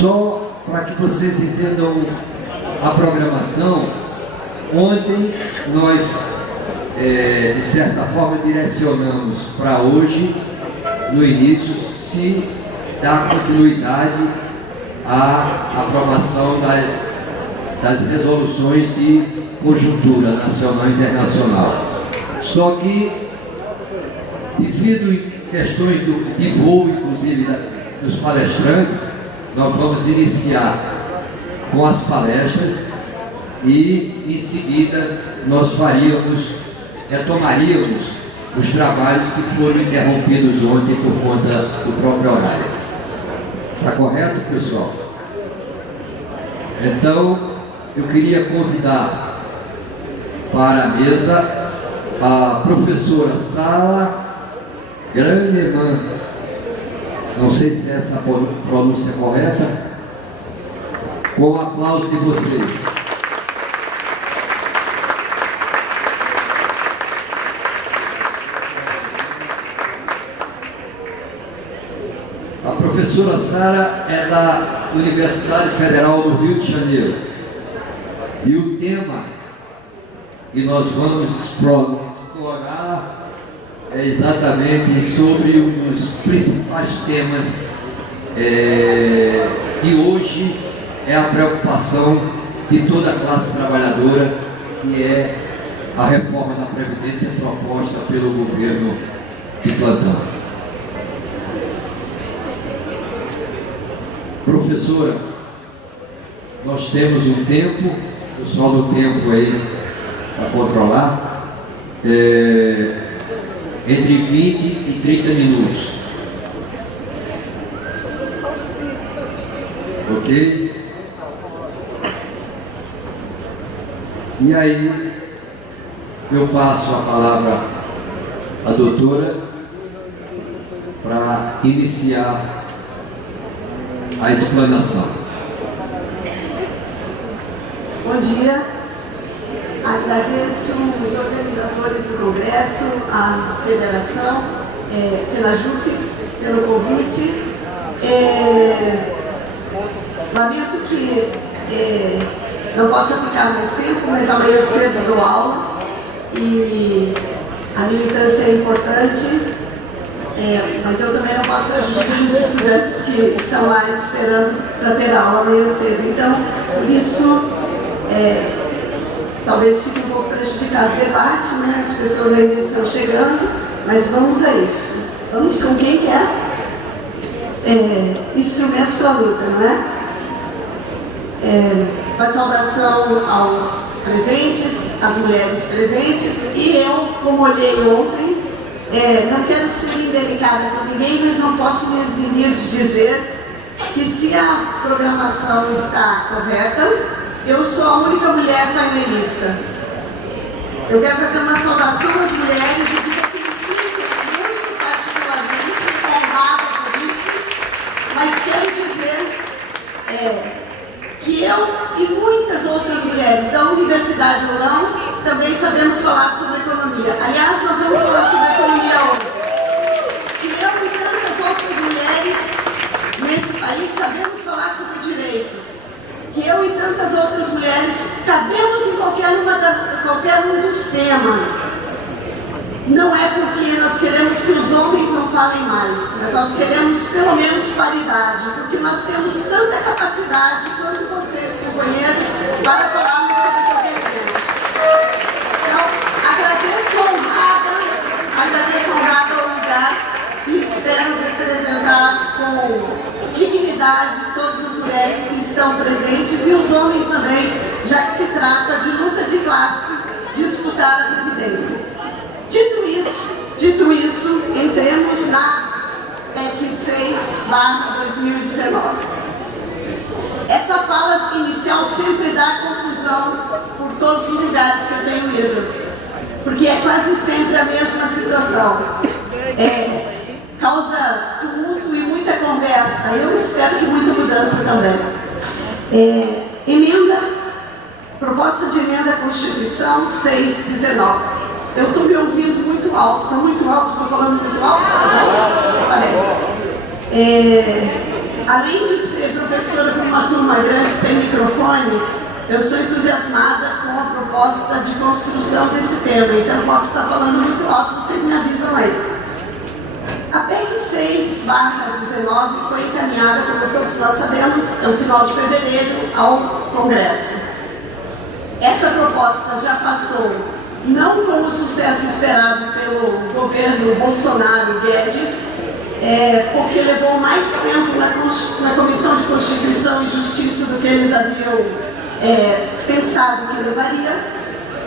Só para que vocês entendam a programação, ontem nós, de certa forma, direcionamos para hoje, no início, se dar continuidade à aprovação das resoluções de conjuntura nacional e internacional. Só que, devido a questões de voo, inclusive, dos palestrantes, nós vamos iniciar com as palestras e, em seguida, nós retomaríamos os trabalhos que foram interrompidos ontem por conta do próprio horário. Está correto, pessoal? Então, eu queria convidar para a mesa a professora Sara Grandeman, não sei se é essa a pronúncia correta, com o aplauso de vocês. A professora Sara é da Universidade Federal do Rio de Janeiro. E o tema que nós vamos explorar é exatamente sobre um dos principais temas que hoje é a preocupação de toda a classe trabalhadora, que é a reforma da Previdência proposta pelo governo de plantão. Professora, nós temos um tempo, pessoal do tempo aí para controlar, entre 20 e 30 minutos. Ok? E aí, eu passo a palavra à doutora para iniciar a explanação. Bom dia. Agradeço os organizadores do Congresso, a Federação, pela JUF, pelo convite. Lamento que não possa ficar mais tempo, mas amanhã cedo eu dou aula e a militância é importante, mas eu também não posso prejudicar os estudantes que estão lá esperando para ter aula amanhã cedo. Então, por isso, talvez fique um pouco prejudicado o debate, né? As pessoas ainda estão chegando, mas vamos a isso. Vamos com quem quer instrumentos para a luta, não é? Uma saudação aos presentes, às mulheres presentes, e eu, como olhei ontem, não quero ser indelicada com ninguém, mas não posso me eximir de dizer que se a programação está correta, eu sou a única mulher painelista. Eu quero fazer uma saudação às mulheres e dizer que me sinto muito particularmente honrada por isso, mas quero dizer que eu e muitas outras mulheres, da universidade ou não, também sabemos falar sobre economia. Aliás, nós vamos falar sobre economia hoje. Que eu e tantas outras mulheres nesse país sabemos falar sobre direito. Que eu e tantas outras mulheres cabemos em qualquer um dos temas. Não é porque nós queremos que os homens não falem mais, mas nós queremos pelo menos paridade, porque nós temos tanta capacidade quanto vocês, companheiros, para falarmos sobre qualquer tema. Então, agradeço honrada ao lugar e espero representar com dignidade todas as mulheres que estão presentes e os homens também, já que se trata de luta de classe, disputar a previdência. Dito isso, entremos na PEC 6/2019. Essa fala inicial sempre dá confusão por todos os lugares que eu tenho ido, porque é quase sempre a mesma situação. Causa tumulto e muita conversa. Eu espero que muita mudança também. Proposta de emenda à Constituição 6/19. Eu estou me ouvindo muito alto. Está muito alto? Estou falando muito alto? além de ser professora com uma turma grande sem microfone, eu sou entusiasmada com a proposta de construção desse tema, então posso estar falando muito alto, vocês me avisam aí. A PEC 6/19 foi encaminhada, como todos nós sabemos, no final de fevereiro ao Congresso. Essa proposta já passou, não com o sucesso esperado pelo governo Bolsonaro-Guedes, porque levou mais tempo na Comissão de Constituição e Justiça do que eles haviam pensado que levaria.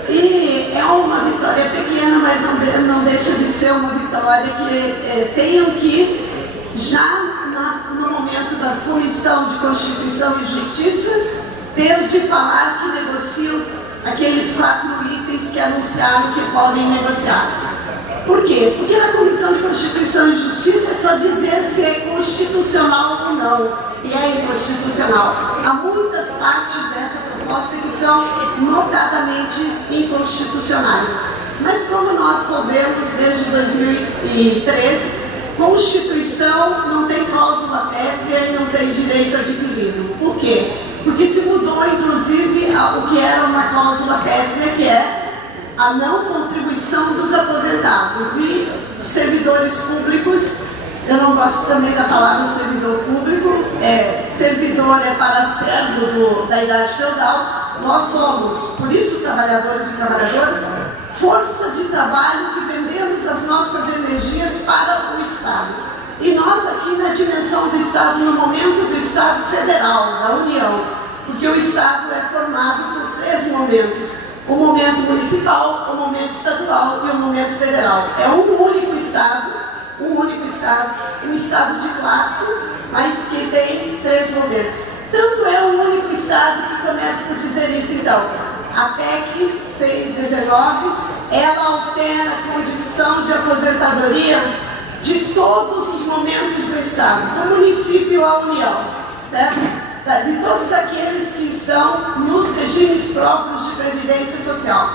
E é uma vitória pequena, mas não deixa de ser uma vitória que tenham que, já no momento da Comissão de Constituição e Justiça, ter de falar que negociam aqueles 4 itens que anunciaram que podem negociar. Por quê? Porque na Comissão de Constituição e Justiça é só dizer se é constitucional ou não, e é inconstitucional. Há muitas partes dessa proposta que são notadamente inconstitucionais. Mas como nós soubemos desde 2003, Constituição não tem cláusula pétrea e não tem direito adquirido. Por quê? Porque se mudou, inclusive, o que era uma cláusula pétrea, que é a não contribuição dos aposentados e servidores públicos. Eu não gosto também da palavra servidor público, servidor é para servo da idade feudal. Nós somos, por isso, trabalhadores e trabalhadoras, força de trabalho que vendemos as nossas energias para o Estado. E nós aqui na dimensão do Estado, no momento do Estado federal, da União, porque o Estado é formado por 3 momentos: o momento municipal, o momento estadual e o momento federal. É um único Estado, um Estado de classe, mas que tem 3 momentos. Tanto é um único Estado que começa por dizer isso, então. A PEC 6/19, ela altera a condição de aposentadoria de todos os momentos do Estado, do município à União, certo? De todos aqueles que estão nos regimes próprios de previdência social.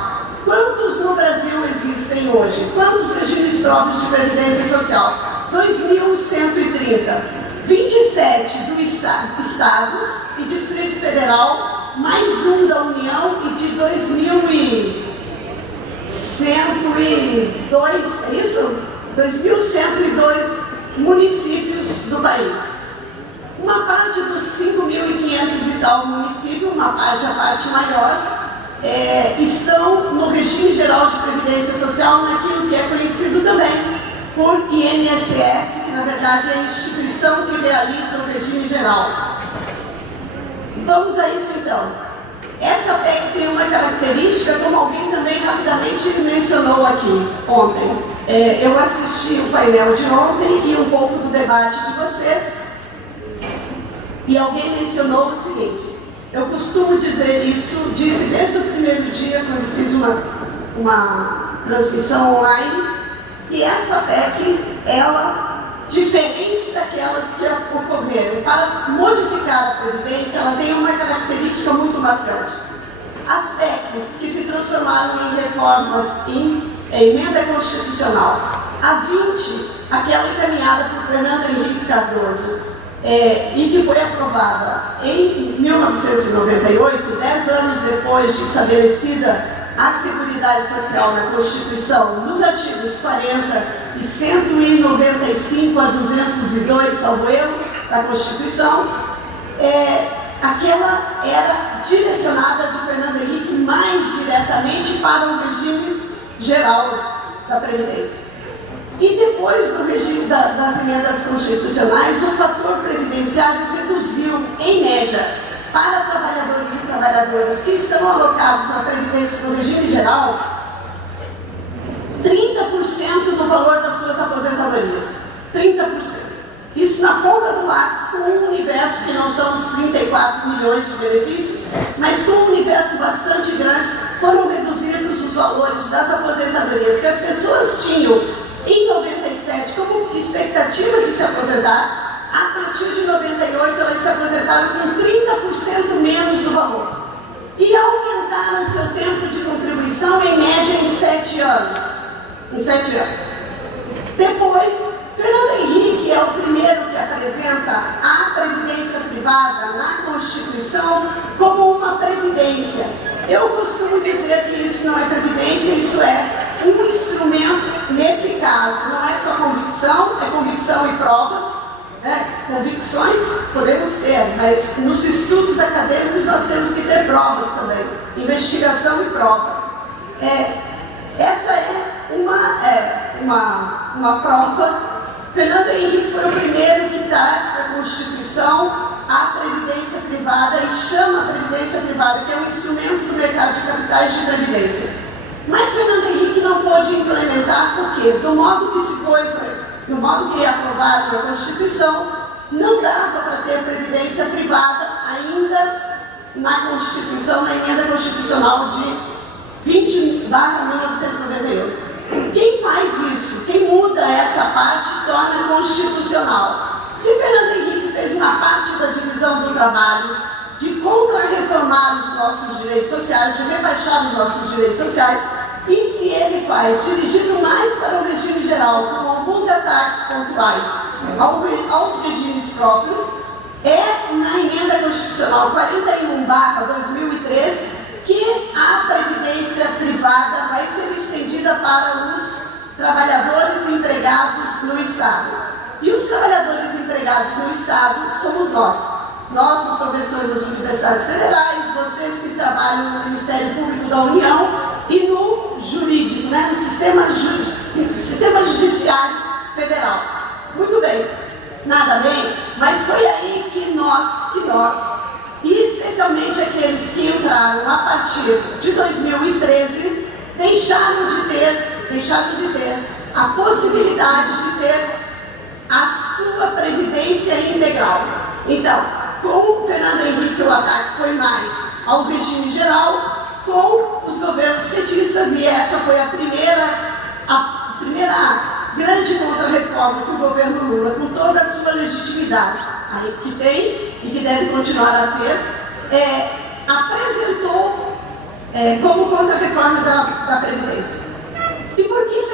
Quantos no Brasil existem hoje? Quantos regimes próprios de previdência social? 2.130. 27 do estados e Distrito Federal, mais um da União, e de 2.102, é isso? 2.102 municípios do país. Uma parte dos 5.500 e tal municípios, a parte maior, estão no regime geral de previdência social, naquilo que é conhecido também por INSS, que na verdade é a instituição que realiza o regime geral. Vamos a isso então. Essa PEC tem uma característica, como alguém também rapidamente mencionou aqui ontem. Eu assisti o painel de ontem e um pouco do debate de vocês, e alguém mencionou o seguinte: eu costumo dizer isso, disse desde o primeiro dia, quando fiz uma transmissão online, que essa PEC, ela, diferente daquelas que ocorreram, para modificar a Previdência, ela tem uma característica muito marcante. As PECs que se transformaram em reformas em emenda constitucional, a 20, aquela encaminhada por Fernando Henrique Cardoso, e que foi aprovada em 1998, 10 anos depois de estabelecida a Seguridade Social na Constituição, nos artigos 40 e 195 a 202, salvo erro, da Constituição, aquela era direcionada do Fernando Henrique mais diretamente para o regime geral da Previdência. E depois do regime das emendas constitucionais, o fator previdenciário reduziu, em média, para trabalhadores e trabalhadoras que estão alocados na Previdência no regime geral, 30% do valor das suas aposentadorias. 30%. Isso na ponta do lápis, com um universo que não são os 34 milhões de benefícios, mas com um universo bastante grande, foram reduzidos os valores das aposentadorias que as pessoas tinham em 97 como expectativa de se aposentar. A partir de 98, elas se aposentaram com 30% menos do valor. E aumentaram seu tempo de contribuição, em média, em 7 anos. Depois, Fernando Henrique é o primeiro que apresenta a Previdência privada na Constituição como uma previdência. Eu costumo dizer que isso não é previdência, isso é um instrumento, nesse caso, não é só convicção, é convicção e provas. Convicções podemos ter, mas nos estudos acadêmicos nós temos que ter provas também, investigação e prova. Essa é uma prova. Fernando Henrique foi o primeiro que traz para a Constituição a previdência privada e chama a previdência privada, que é um instrumento do mercado de capitais de previdência. Mas Fernando Henrique não pôde implementar, por quê? Do modo que se pôs, no modo que é aprovado na Constituição, não dava para ter previdência privada ainda na Constituição, na emenda constitucional de 20/1998. Quem faz isso, quem muda essa parte, torna constitucional. Se Fernando Henrique fez uma parte da divisão do trabalho, de contra-reformar os nossos direitos sociais, de rebaixar os nossos direitos sociais, e se ele faz dirigido mais para o regime geral, com alguns ataques pontuais aos regimes próprios, é na emenda constitucional 41/2003 que a previdência privada vai ser estendida para os trabalhadores empregados no Estado. E os trabalhadores empregados no Estado somos nós. Nós, os professores das universidades federais, vocês que trabalham no Ministério Público da União e no jurídico, no sistema judiciário federal. Muito bem, nada bem, mas foi aí que nós, e especialmente aqueles que entraram a partir de 2013, deixaram de ter a possibilidade de ter a sua previdência integral. Então, com o Fernando Henrique, o ataque foi mais ao regime geral, com os governos petistas, e essa foi a primeira grande contra-reforma que o governo Lula, com toda a sua legitimidade, aí que tem e que deve continuar a ter, apresentou como contra-reforma da Previdência. E por que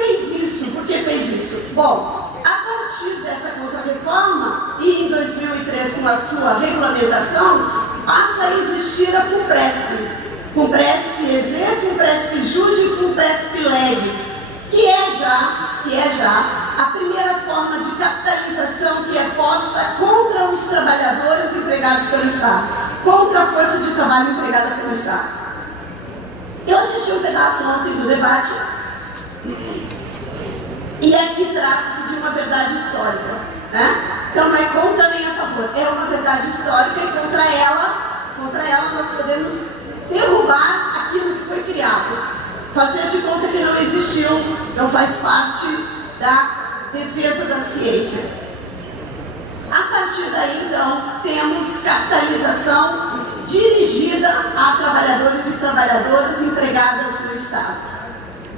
fez isso? Bom, a partir dessa contra-reforma, e em 2003 com a sua regulamentação, passa a existir a FUNPRESP-EZ, FUNPRESP-JUDE e FUNPRESP-LEG, que é já a primeira forma de capitalização que é posta contra os trabalhadores empregados pelo Estado, contra a força de trabalho empregada pelo Estado. Eu assisti um pedaço ontem do debate, e aqui trata-se de uma verdade histórica, Então não é contra nem a favor, é uma verdade histórica, e contra ela nós podemos derrubar aquilo que foi criado, fazer de conta que não existiu, não faz parte da defesa da ciência. A partir daí, então, temos capitalização dirigida a trabalhadores e trabalhadoras empregadas no Estado.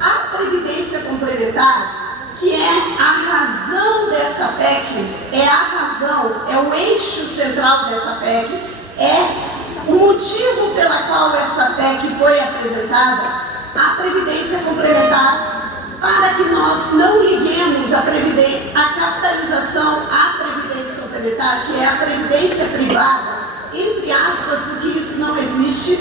A Previdência Complementar, que é a razão dessa PEC, é o eixo central dessa PEC, é o motivo pela qual essa PEC foi apresentada, a Previdência Complementar, para que nós não liguemos a capitalização à Previdência Complementar, que é a Previdência Privada, entre aspas, porque isso não existe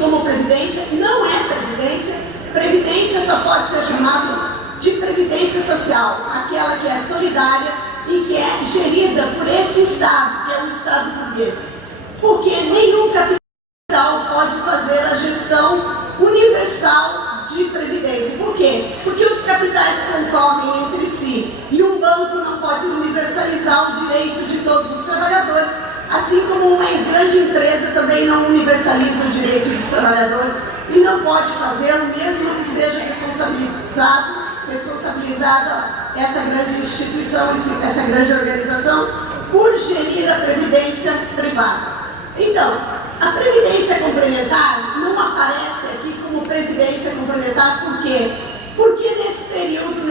como Previdência, não é Previdência. Previdência só pode ser chamada de Previdência Social, aquela que é solidária e que é gerida por esse Estado, que é o Estado burguês. Porque nenhum capital pode fazer a gestão universal de previdência. Por quê? Porque os capitais concorrem entre si e um banco não pode universalizar o direito de todos os trabalhadores, assim como uma grande empresa também não universaliza o direito dos trabalhadores e não pode fazê-lo, mesmo que seja responsabilizada essa grande instituição, essa grande organização, por gerir a previdência privada. Então, a Previdência Complementar não aparece aqui como Previdência Complementar, por quê? Porque nesse período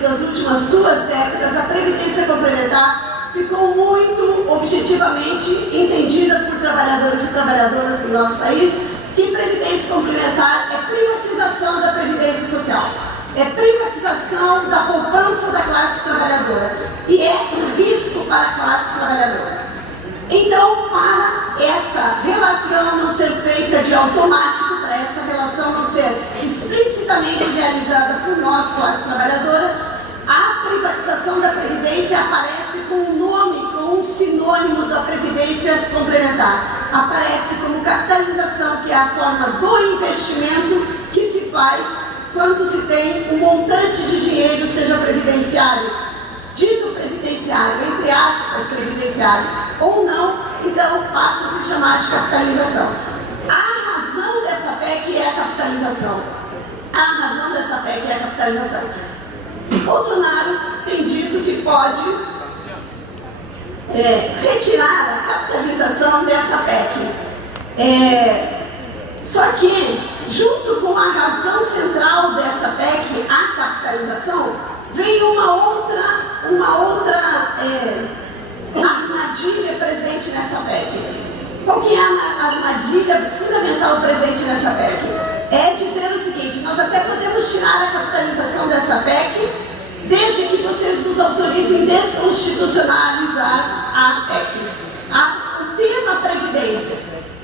das últimas 2 décadas, a Previdência Complementar ficou muito objetivamente entendida por trabalhadores e trabalhadoras do nosso país, que Previdência Complementar é privatização da Previdência Social, é privatização da poupança da classe trabalhadora e é um risco para a classe trabalhadora. Então, para essa relação não ser feita de automático, para essa relação não ser explicitamente realizada por nós, classe trabalhadora, a privatização da Previdência aparece com um nome, com um sinônimo da Previdência complementar. Aparece como capitalização, que é a forma do investimento que se faz quando se tem um montante de dinheiro, seja previdenciário, dito previdenciário, entre aspas, previdenciário, ou não, então passa a se chamar de capitalização. A razão dessa PEC é a capitalização. A razão dessa PEC é a capitalização. Bolsonaro tem dito que pode retirar a capitalização dessa PEC. Só que, junto com a razão central dessa PEC, a capitalização, vem uma outra armadilha presente nessa PEC. Qual que é a armadilha fundamental presente nessa PEC? É dizer o seguinte: nós até podemos tirar a capitalização dessa PEC, desde que vocês nos autorizem desconstitucionalizar a PEC, o tema Previdência,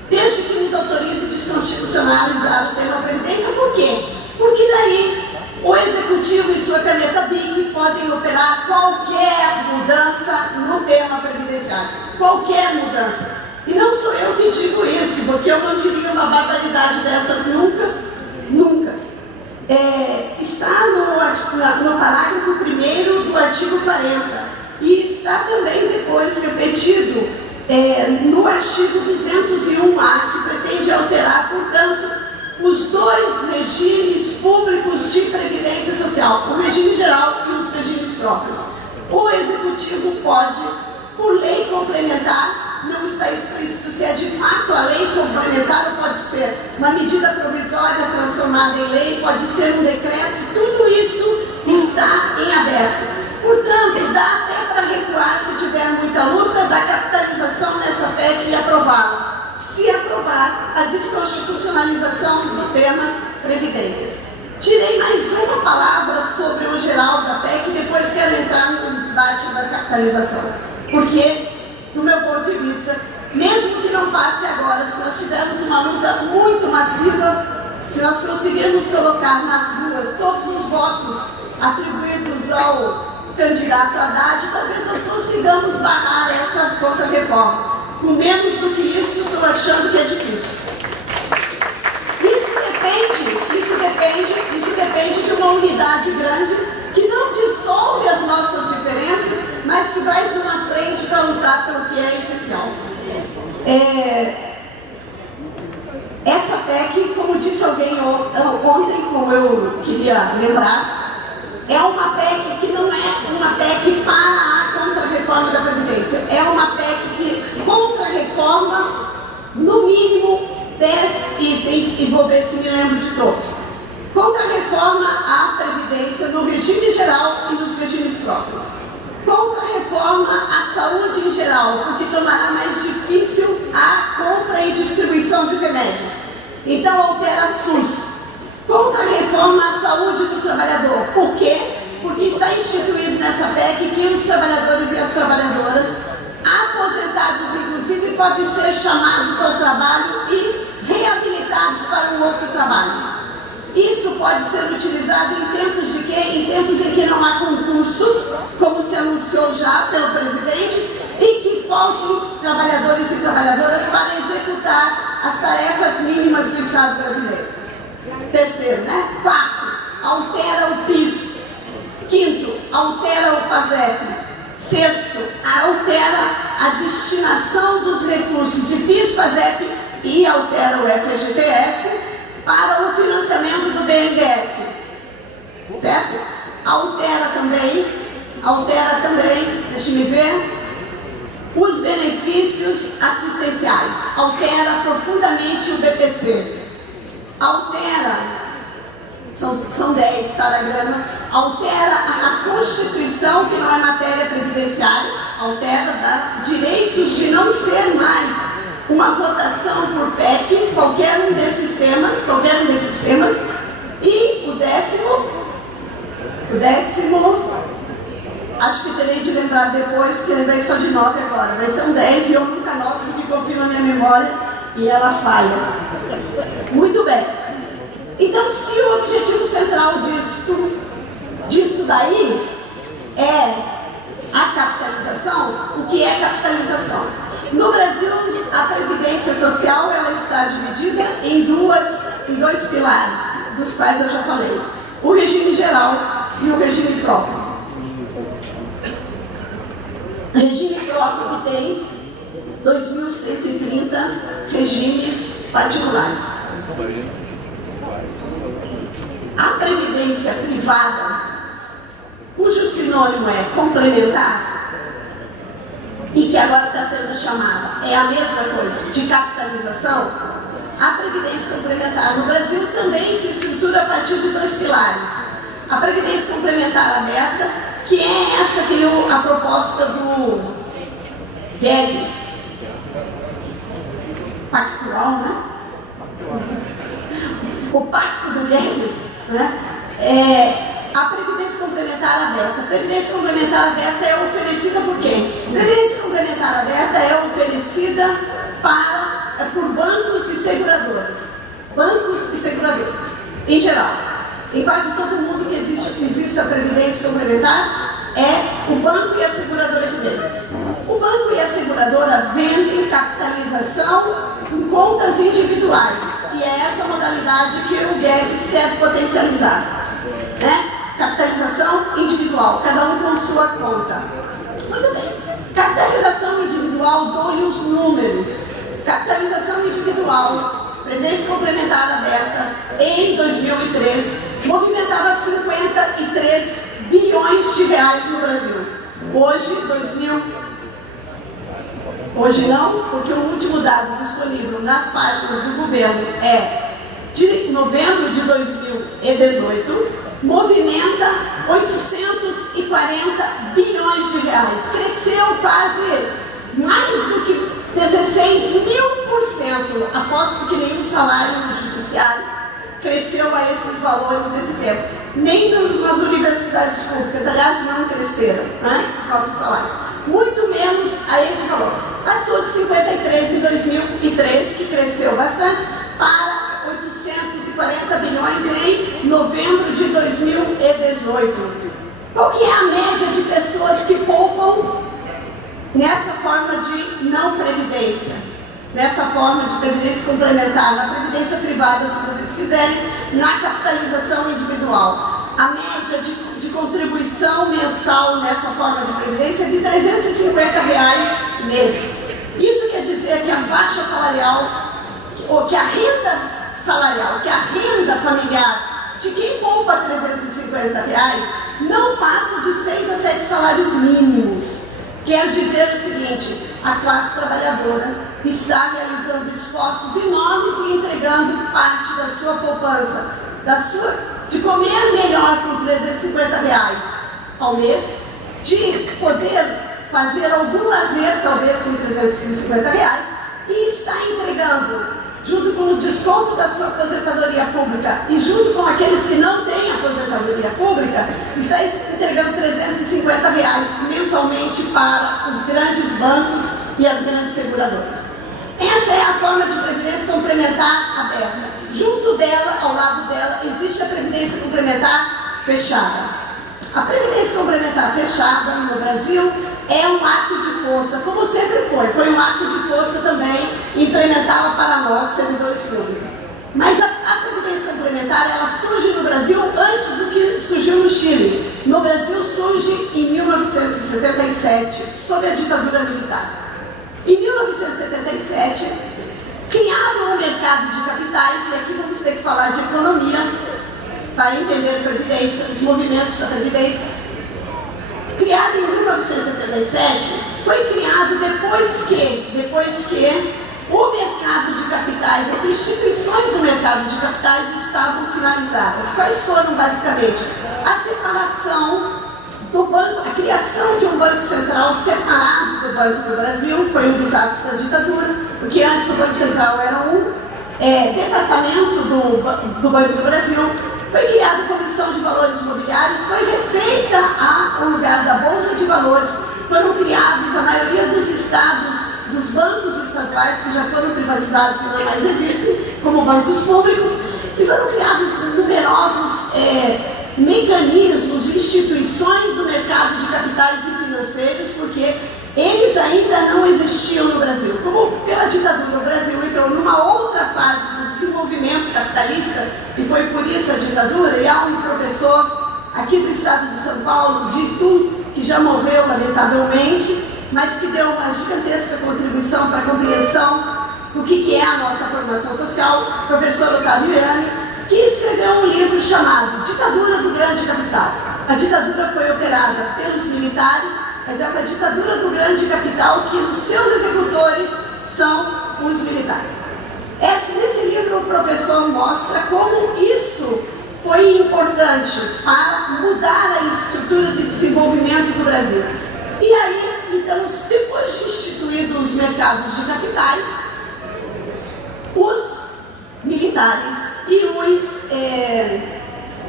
desde que nos autorize desconstitucionalizar o tema Previdência. Por quê? Porque daí o Executivo e sua caneta BIC podem operar qualquer mudança no tema previdenciário, qualquer mudança. E não sou eu que digo isso, porque eu não diria uma barbaridade dessas nunca. Está no parágrafo 1º do artigo 40 e está também depois repetido no artigo 201A, que pretende alterar, portanto, os dois regimes públicos de previdência social, o regime geral e os regimes próprios. O Executivo pode, por lei complementar, não está explícito se é de fato a lei complementar ou pode ser uma medida provisória transformada em lei, pode ser um decreto, tudo isso está em aberto. Portanto, dá até para recuar, se tiver muita luta, da capitalização nessa PEC e aprová-la. Se aprovar a desconstitucionalização do tema Previdência. Tirei mais uma palavra sobre o geral da PEC e depois quero entrar no debate da capitalização. Porque, do meu ponto de vista, mesmo que não passe agora, se nós tivermos uma luta muito massiva, se nós conseguirmos colocar nas ruas todos os votos atribuídos ao candidato Haddad, talvez nós consigamos barrar essa contra-reforma. Com menos do que isso, estou achando que é difícil. Isso depende de uma unidade grande que não dissolve as nossas diferenças, mas que vai na frente para lutar pelo que é essencial. Essa PEC, como disse alguém ontem, como eu queria lembrar, é uma PEC que não é uma PEC para a contra-reforma da Previdência. É uma PEC que contra-reforma, no mínimo, 10 itens, e vou ver se me lembro de todos. Contra-reforma à Previdência no regime geral e nos regimes próprios. Contra-reforma à saúde em geral, porque tornará mais difícil a compra e distribuição de remédios. Então, altera a SUS. Contra-reforma à saúde do trabalhador. Por quê? Porque está instituído nessa PEC que os trabalhadores e as trabalhadoras, aposentados inclusive, podem ser chamados ao trabalho e reabilitados para um outro trabalho. Isso pode ser utilizado em tempos de quê? Em tempos em que não há concursos, como se anunciou já pelo presidente, e que faltem trabalhadores e trabalhadoras para executar as tarefas mínimas do Estado brasileiro. Terceiro, né? Quarto, altera o PIS. Quinto, altera o PASEP. Sexto, altera a destinação dos recursos de PIS, PASEP e altera o FGTS para o financiamento do BNDES, certo? Altera também, deixe-me ver, os benefícios assistenciais, altera profundamente o BPC, altera, são 10, Sara Grama, altera a Constituição, que não é matéria previdenciária, altera direitos de não ser mais uma votação por PEC, qualquer um desses temas, e o décimo, acho que terei de lembrar depois, que lembrei só de 9 agora, mas são 10 e eu nunca anoto porque confio na minha memória e ela falha. Muito bem. Então, se o objetivo central disto daí é a capitalização, o que é capitalização? No Brasil, a Previdência Social ela está dividida em dois pilares, dos quais eu já falei. O regime geral e o regime próprio. Regime próprio que tem 2.130 regimes particulares. A Previdência privada, cujo sinônimo é complementar, e que agora está sendo chamada, é a mesma coisa, de capitalização, a Previdência Complementar no Brasil também se estrutura a partir de dois pilares. A Previdência Complementar Aberta, que é essa que a proposta do Guedes, pactual, né? O pacto do Guedes, né? A Previdência Complementar Aberta. A Previdência Complementar Aberta é oferecida por quem? A Previdência Complementar Aberta é oferecida por bancos e seguradoras. Bancos e seguradoras, em geral. Em quase todo mundo que existe a Previdência Complementar, é o banco e a seguradora que vendem. O banco e a seguradora vendem capitalização em contas individuais. E é essa modalidade que o Guedes quer potencializar. Né? Capitalização individual, cada um com sua conta. Muito bem. Capitalização individual, dou-lhe os números. Capitalização individual, Previdência Complementar Aberta, em 2003, movimentava 53 bilhões de reais no Brasil. Hoje não, porque o último dado disponível nas páginas do governo é de novembro de 2018, movimenta 840 bilhões de reais. Cresceu quase mais do que 16.000%. Aposto que nenhum salário no judiciário cresceu a esses valores nesse tempo. Nem nas universidades públicas, aliás, não cresceram, né, os nossos salários. Muito menos a esse valor. Passou de 53 em 2003, que cresceu bastante, para 840 bilhões em novembro de 2018. Qual que é a média de pessoas que poupam nessa forma de não previdência? Nessa forma de previdência complementar, na previdência privada, se vocês quiserem, na capitalização individual. A média de contribuição mensal nessa forma de previdência é de R$350 mês. Isso quer dizer que a baixa salarial, ou que a renda salarial, que a renda familiar de quem poupa R$350 não passa de 6 a 7 salários mínimos. Quer dizer o seguinte: a classe trabalhadora está realizando esforços enormes e entregando parte da sua poupança, de comer melhor com R$350 ao mês, de poder fazer algum lazer, talvez com R$350, e está entregando, junto com o desconto da sua aposentadoria pública e junto com aqueles que não têm aposentadoria pública, está entregando R$350 mensalmente para os grandes bancos e as grandes seguradoras. Essa é a forma de previdência complementar aberta. Junto dela, ao lado dela, existe a previdência complementar fechada. A previdência complementar fechada no Brasil é um ato de força, como sempre foi um ato de força também implementá-la para nós, servidores públicos. Mas a previdência complementar, ela surge no Brasil antes do que surgiu no Chile. No Brasil surge em 1977, sob a ditadura militar. Em 1977, criaram o mercado de capitais, e aqui vamos ter que falar de economia, para entender a Previdência, os movimentos da Previdência. Criado em 1977, foi criado depois que o mercado de capitais, as instituições do mercado de capitais estavam finalizadas. Quais foram, basicamente? A separação do banco, a criação de um banco central separado do Banco do Brasil, foi um dos atos da ditadura, porque antes o Banco Central era um departamento do Banco do Brasil. foi criada a Comissão de Valores Imobiliários, foi refeita o lugar da Bolsa de Valores, foram criados a maioria dos estados, dos bancos estaduais que já foram privatizados e não mais existem, como bancos públicos, e foram criados numerosos mecanismos, instituições do mercado de capitais e financeiros, porque eles ainda não existiam no Brasil. Como pela ditadura o Brasil entrou numa outra fase do desenvolvimento capitalista, e foi por isso a ditadura, e há um professor aqui do estado de São Paulo, de Itu, que já morreu lamentavelmente, mas que deu uma gigantesca contribuição para a compreensão do que é a nossa formação social, o professor Otávio Yanni, que escreveu um livro chamado Ditadura do Grande Capital. A ditadura foi operada pelos militares, mas é uma ditadura do grande capital que os seus executores são os militares. Nesse livro o professor mostra como isso foi importante para mudar a estrutura de desenvolvimento do Brasil. E aí, então, depois de instituídos os mercados de capitais, os militares e os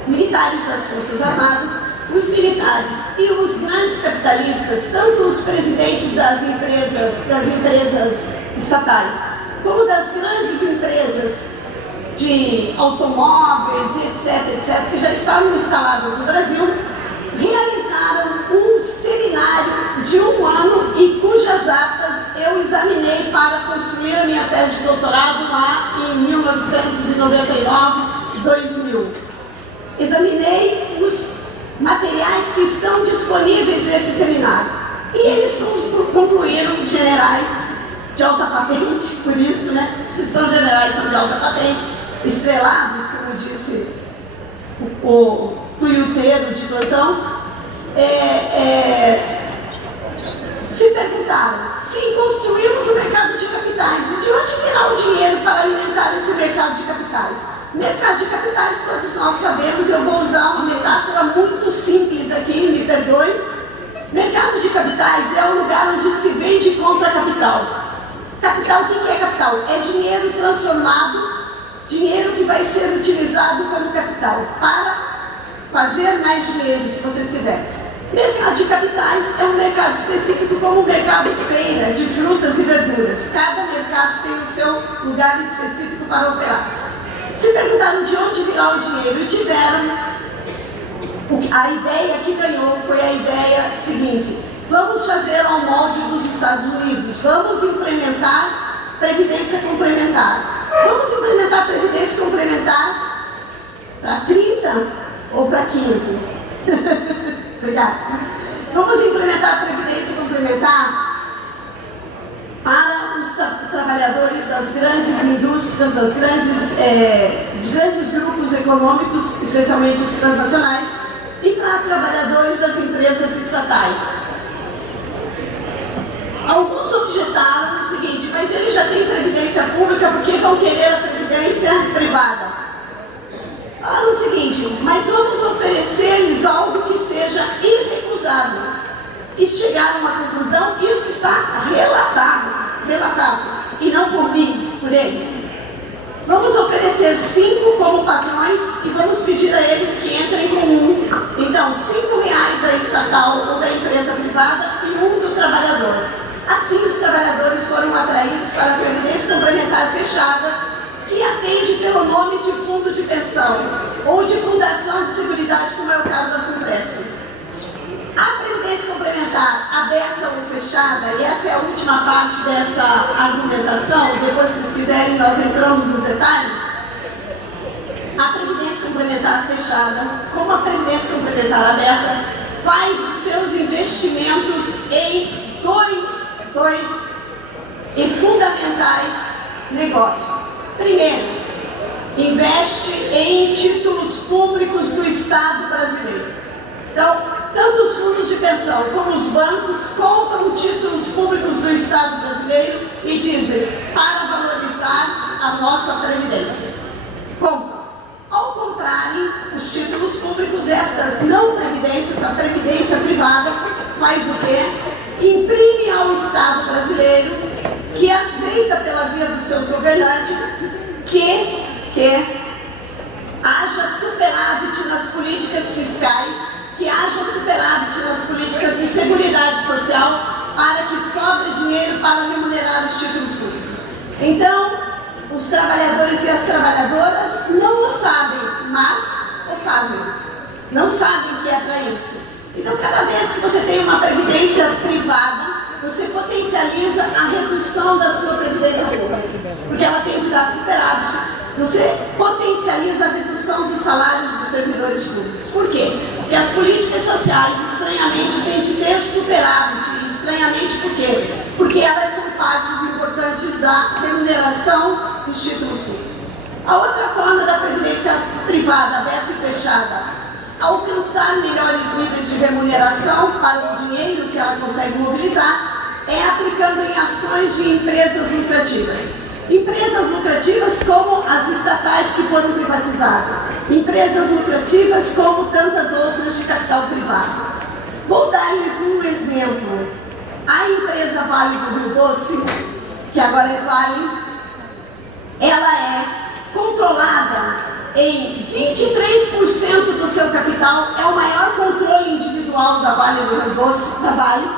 militares das Forças Armadas, os militares e os grandes capitalistas, tanto os presidentes das empresas estatais, como das grandes empresas de automóveis, etc., que já estavam instaladas no Brasil, realizaram um seminário de um ano e cujas atas eu examinei para construir a minha tese de doutorado lá em 1999, 2000. Examinei os materiais que estão disponíveis nesse seminário. E eles concluíram generais de alta patente, por isso, né? Se são generais, são de alta patente, estrelados, como disse o tuiuteiro de plantão, se perguntaram: sim, construímos o mercado de capitais, e de onde virá o dinheiro para alimentar esse mercado de capitais? Mercado de capitais, todos nós sabemos, eu vou usar uma metáfora muito simples aqui, me perdoe. Mercado de capitais é o lugar onde se vende e compra capital. Capital, o que é capital? É dinheiro transformado, dinheiro que vai ser utilizado como capital para fazer mais dinheiro, se vocês quiserem. Mercado de capitais é um mercado específico, como o mercado feira de frutas e verduras. Cada mercado tem o seu lugar específico para operar. Se perguntaram de onde virá o dinheiro e tiveram, a ideia que ganhou foi a ideia seguinte: vamos fazer ao molde dos Estados Unidos, vamos implementar previdência complementar. Vamos implementar previdência complementar para 30 ou para 15? Obrigada. Vamos implementar previdência complementar para os trabalhadores das grandes indústrias, dos grandes grupos econômicos, especialmente os transnacionais, e para trabalhadores das empresas estatais. Alguns objetaram o seguinte: mas eles já têm previdência pública, por que vão querer a previdência privada? Falaram o seguinte: mas vamos oferecer-lhes algo que seja irrecusável. E chegaram a uma conclusão: isso está relatado, e não por mim, por eles. Vamos oferecer 5 como padrões e vamos pedir a eles que entrem com 1. Então, R$5 da estatal ou da empresa privada e 1 do trabalhador. Assim, os trabalhadores foram atraídos para a previdência complementar fechada, que atende pelo nome de fundo de pensão ou de fundação de seguridade, como é o caso da Funpresp. A previdência complementar aberta ou fechada, e essa é a última parte dessa argumentação, depois, se vocês quiserem, nós entramos nos detalhes. A previdência complementar fechada, como a previdência complementar aberta, faz os seus investimentos em dois e fundamentais negócios. Primeiro, investe em títulos públicos do Estado brasileiro. Então, tanto os fundos de pensão como os bancos compram títulos públicos do Estado brasileiro e dizem: para valorizar a nossa previdência. Compram. Ao comprarem os títulos públicos, estas não previdências, a previdência privada, faz o quê? Imprime ao Estado brasileiro, que aceita pela via dos seus governantes, que haja superávit nas políticas fiscais, que haja superávit nas políticas de seguridade social, para que sobre dinheiro para remunerar os títulos públicos. Então, os trabalhadores e as trabalhadoras não o sabem, mas o fazem. Não sabem que é para isso. Então, cada vez que você tem uma previdência privada, você potencializa a redução da sua previdência pública, porque ela tem que dar superávit. Você potencializa a redução dos salários dos servidores públicos. Por quê? Porque as políticas sociais, estranhamente, têm de ter superávit. Estranhamente, por quê? Porque elas são partes importantes da remuneração dos títulos públicos. A outra forma da previdência privada, aberta e fechada, alcançar melhores níveis de remuneração para o dinheiro que ela consegue mobilizar, é aplicando em ações de empresas lucrativas. Empresas lucrativas como as estatais que foram privatizadas, empresas lucrativas como tantas outras de capital privado. Vou dar-lhes um exemplo. A empresa Vale do Rio Doce, que agora é Vale, ela é controlada em 23% do seu capital, é o maior controle individual da Vale do Rio Doce, da Vale,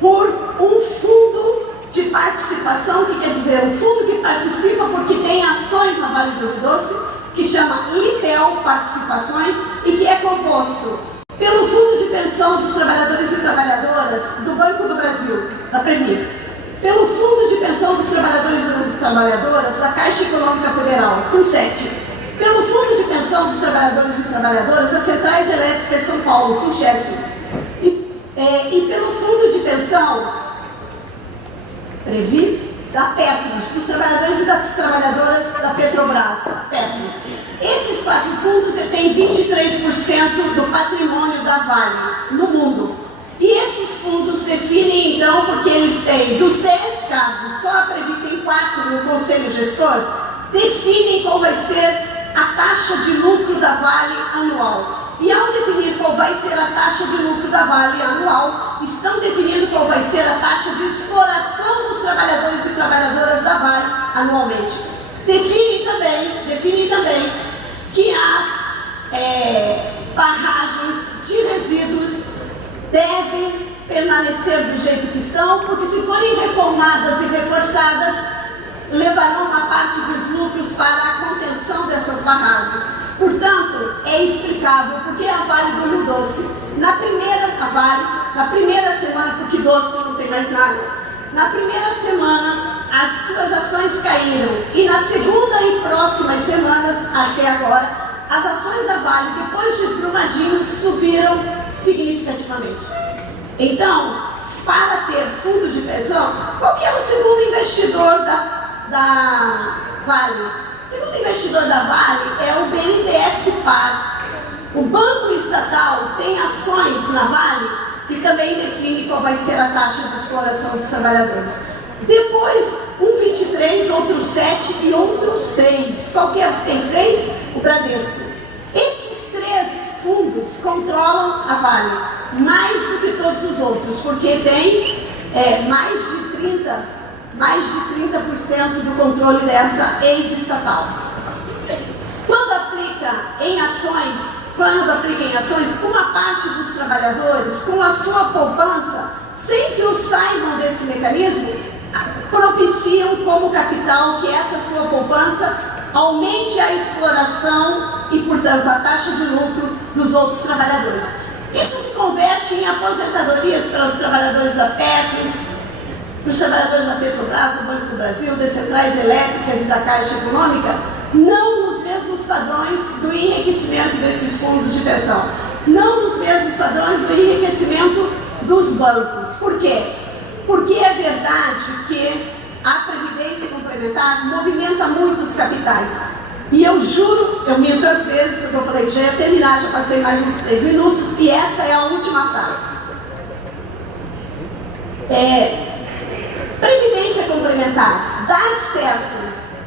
por um fundo de participação, que quer dizer, um fundo que participa porque tem ações na Vale do Rio Doce, que chama Litel Participações, e que é composto pelo Fundo de Pensão dos Trabalhadores e Trabalhadoras do Banco do Brasil, da Premier, pelo Fundo de Pensão dos Trabalhadores e das Trabalhadoras da Caixa Econômica Federal, FUNCEF, pelo Fundo de Pensão dos Trabalhadores e Trabalhadoras das Centrais Elétricas de São Paulo, FUNCHESP, e pelo Fundo de Pensão da Petros, dos trabalhadores e das trabalhadoras da Petrobras, Petros. Esses 4 fundos têm 23% do patrimônio da Vale no mundo. E esses fundos definem, então, porque eles têm, dos 10 cargos, só a Previ tem 4 no Conselho Gestor, definem qual vai ser a taxa de lucro da Vale anual. E ao definir qual vai ser a taxa de lucro da Vale anual, estão definindo qual vai ser a taxa de exploração dos trabalhadores e trabalhadoras da Vale anualmente. Definem também que as barragens de resíduos devem permanecer do jeito que estão, porque se forem reformadas e reforçadas, levarão uma parte dos lucros para a contenção dessas barragens. Portanto, é explicável porque a Vale do Rio Doce, na primeira semana, porque doce não tem mais nada, na primeira semana as suas ações caíram, e na segunda e próximas semanas, até agora, as ações da Vale, depois de Brumadinho, subiram significativamente. Então, para ter fundo de pensão, qual que é o segundo investidor da Vale? O segundo investidor da Vale é o BNDES Par. O Banco Estatal tem ações na Vale e também define qual vai ser a taxa de exploração dos trabalhadores. Depois, um 23, outro 7 e outro 6. Qual que é o que tem 6? O Bradesco. Esses 3 fundos controlam a Vale, mais do que todos os outros, porque tem mais de 30% do controle dessa ex-estatal. Quando aplica em ações, uma parte dos trabalhadores, com a sua poupança, sem que os saibam desse mecanismo, propiciam como capital que essa sua poupança aumente a exploração e, portanto, a taxa de lucro dos outros trabalhadores. Isso se converte em aposentadorias para os trabalhadores da Petros, para os trabalhadores da Petrobras, do Banco do Brasil, das Centrais Elétricas e da Caixa Econômica, não nos mesmos padrões do enriquecimento desses fundos de pensão, não nos mesmos padrões do enriquecimento dos bancos. Por quê? Porque é verdade que a Previdência Complementar movimenta muitos capitais. E eu juro, eu minto às vezes, porque eu falei que já ia terminar, já passei mais uns 3 minutos, e essa é a última frase. Previdência complementar, dar certo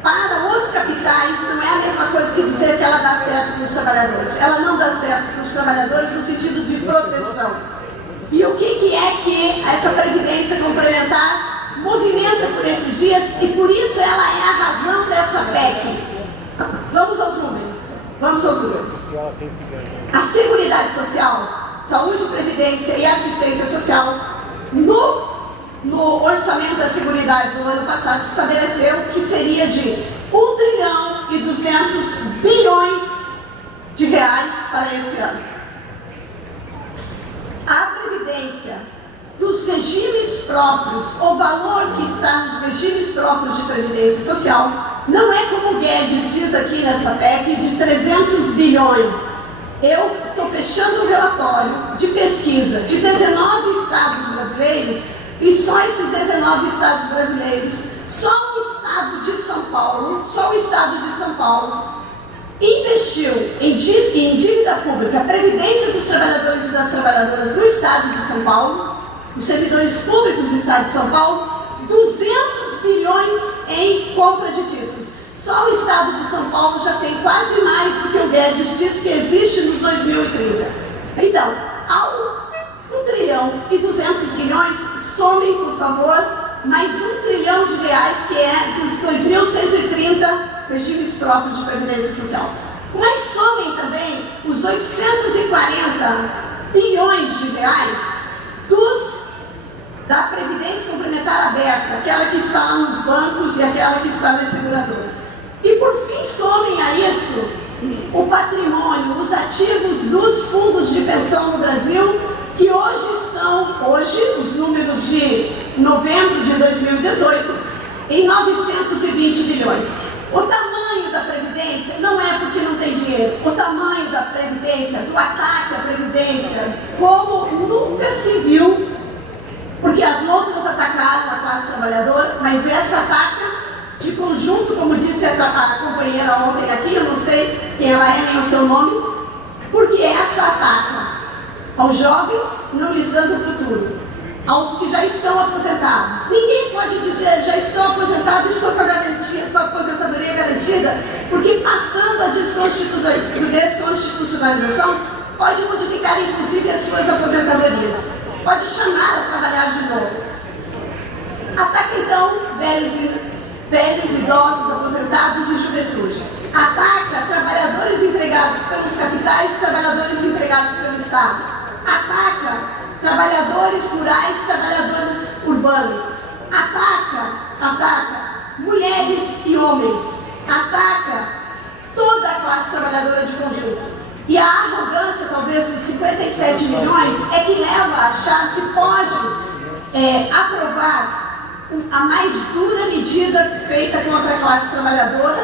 para os capitais não é a mesma coisa que dizer que ela dá certo para os trabalhadores. Ela não dá certo para os trabalhadores no sentido de proteção. E o que é que essa previdência complementar movimenta por esses dias, e por isso ela é a razão dessa PEC. Vamos aos números. Vamos aos números. A Seguridade Social, Saúde, Previdência e Assistência Social, no orçamento da Seguridade do ano passado, estabeleceu que seria de 1 trilhão e 200 bilhões de reais para esse ano. A Previdência dos regimes próprios, o valor que está nos regimes próprios de Previdência Social, não é como o Guedes diz aqui nessa PEC, de 300 bilhões. Eu estou fechando o relatório de pesquisa de 19 estados brasileiros, e só esses 19 estados brasileiros, só o estado de São Paulo, investiu em dívida pública, a Previdência dos trabalhadores e das trabalhadoras do estado de São Paulo, os servidores públicos do estado de São Paulo, 200 bilhões em compra de títulos. Só o estado de São Paulo já tem quase mais do que o Guedes diz que existe nos 2030. Então, ao 1 trilhão e 200 bilhões, somem, por favor, mais 1 trilhão de reais, que é dos 2.130 regimes próprios de Previdência Social. Mas somem também os 840 bilhões de reais da Previdência Complementar Aberta, aquela que está lá nos bancos e aquela que está nas seguradoras. E por fim, somem a isso o patrimônio, os ativos dos fundos de pensão no Brasil, que hoje os números de novembro de 2018, em 920 bilhões. O tamanho da Previdência não é porque não tem dinheiro, o tamanho da Previdência, do ataque à Previdência, como nunca se viu, porque as outras atacaram a classe trabalhadora, mas essa ataca de conjunto, como disse a companheira ontem aqui, eu não sei quem ela é, nem o seu nome, porque essa ataca aos jovens, não lhes dando futuro, aos que já estão aposentados. Ninguém pode dizer, já estou aposentado, estou com a aposentadoria garantida, porque passando a desconstitucionalização, pode modificar inclusive as suas aposentadorias, pode chamar a trabalhar de novo. Ataca então velhos, idosos, aposentados e juventude. Ataca trabalhadores empregados pelos capitais, trabalhadores empregados pelo Estado. Ataca trabalhadores rurais, trabalhadores urbanos. Ataca mulheres e homens. Ataca toda a classe trabalhadora de conjunto. E a arrogância, talvez, dos 57 milhões é que leva a achar que pode aprovar a mais dura medida feita contra a classe trabalhadora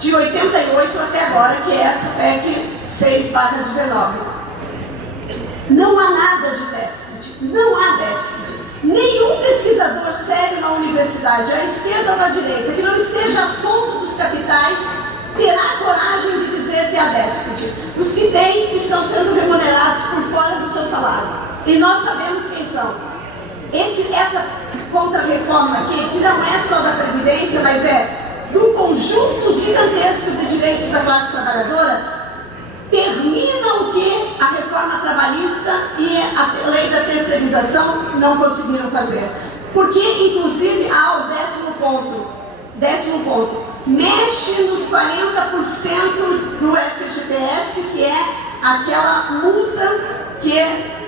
de 88 até agora, que é essa PEC 6/19. Não há nada de déficit, não há déficit. Nenhum pesquisador sério na universidade, à esquerda ou à direita, que não esteja solto dos capitais, terá coragem de dizer que há déficit. Os que têm estão sendo remunerados por fora do seu salário. E nós sabemos quem são. Essa contra-reforma aqui, que não é só da Previdência, mas é do conjunto gigantesco de direitos da classe trabalhadora, termina o que a reforma trabalhista e a lei da terceirização não conseguiram fazer. Porque, inclusive, há o décimo ponto, mexe nos 40% do FGTS, que é aquela multa que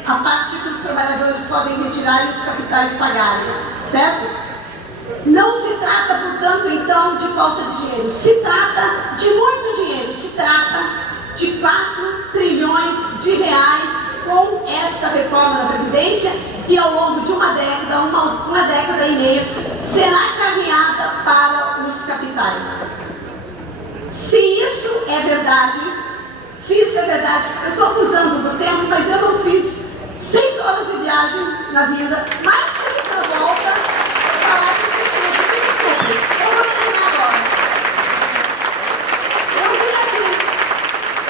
a parte que os trabalhadores podem retirar e os capitais pagarem, certo? Não se trata, portanto, então, de falta de dinheiro, se trata de muito dinheiro, se trata de 4 trilhões de reais com esta reforma da Previdência, que ao longo de uma década e meia, será carreada para os capitais. Se isso é verdade, eu estou abusando do tempo, mas eu não fiz 6 horas de viagem na vinda, mais 6 na volta, para falar de tudo. Desculpe, eu vou terminar agora.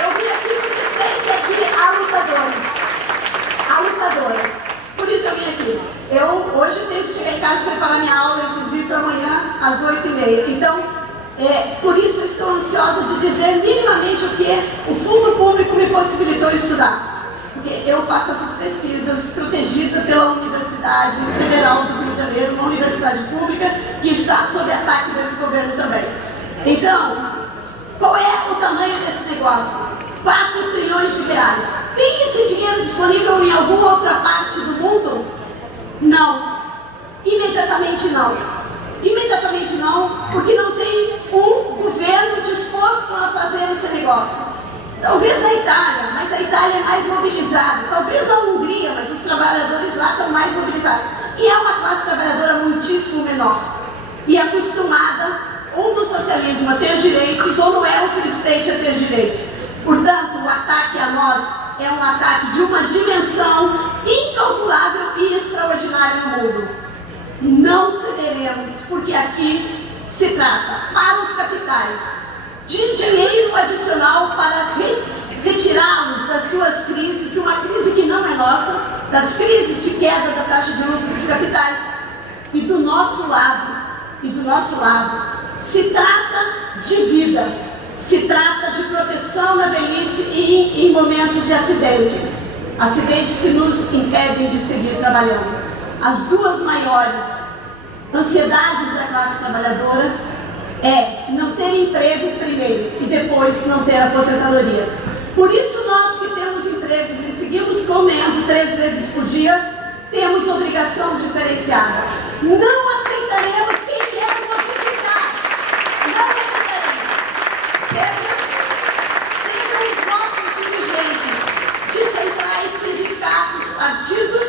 Eu vim aqui porque sei que aqui há lutadoras. Por isso eu vim aqui. Eu hoje tenho que chegar em casa e preparar minha aula, inclusive, para amanhã às 8h30. Então, por isso eu estou ansiosa de dizer minimamente o que o Fundo Público me possibilitou estudar. Porque eu faço essas pesquisas protegida pela Universidade Federal do Rio de Janeiro, uma universidade pública que está sob ataque desse governo também. Então, Qual é o tamanho desse negócio? 4 trilhões de reais. Tem esse dinheiro disponível em alguma outra parte do mundo? Não. Imediatamente não. Imediatamente não, porque não tem um governo disposto a fazer esse negócio. Talvez a Itália, mas a Itália é mais mobilizada. Talvez a Hungria, mas os trabalhadores lá estão mais mobilizados. E é uma classe trabalhadora muitíssimo menor. E acostumada, ou no socialismo a ter direitos, ou no welfare state a ter direitos. Portanto, o ataque a nós é um ataque de uma dimensão incalculável e extraordinária no mundo. Não cederemos, porque aqui se trata, para os capitais, de dinheiro adicional para retirá-los das suas crises, de uma crise que não é nossa, das crises de queda da taxa de lucro dos capitais. E do nosso lado, se trata de vida, se trata de proteção na velhice e em momentos de acidentes que nos impedem de seguir trabalhando. As duas maiores ansiedades da classe trabalhadora é não ter emprego primeiro e depois não ter aposentadoria. Por isso nós que temos empregos e seguimos comendo 3 vezes por dia, temos obrigação diferenciada. Não aceitaremos quem quer modificar. Não aceitaremos. Sejam os nossos dirigentes de centrais, sindicatos, partidos,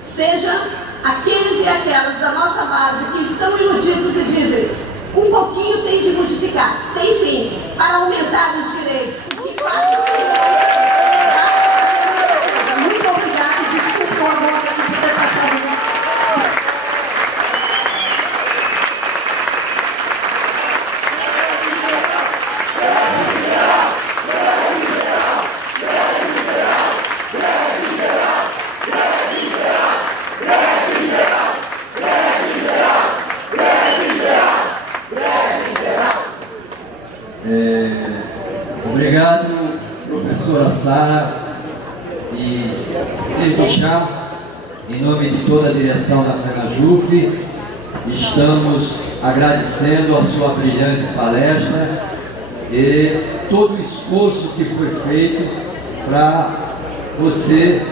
sejam aqueles e aquelas da nossa base que estão iludidos e dizem: um pouquinho tem de modificar. Tem sim, para aumentar os direitos. Porque 4 trilhões vai fazer muita coisa. Muito obrigada e desculpa a boca de poder passar o Obrigado, professora Sara, e desde já, em nome de toda a direção da FENAJUF, estamos agradecendo a sua brilhante palestra e todo o esforço que foi feito para você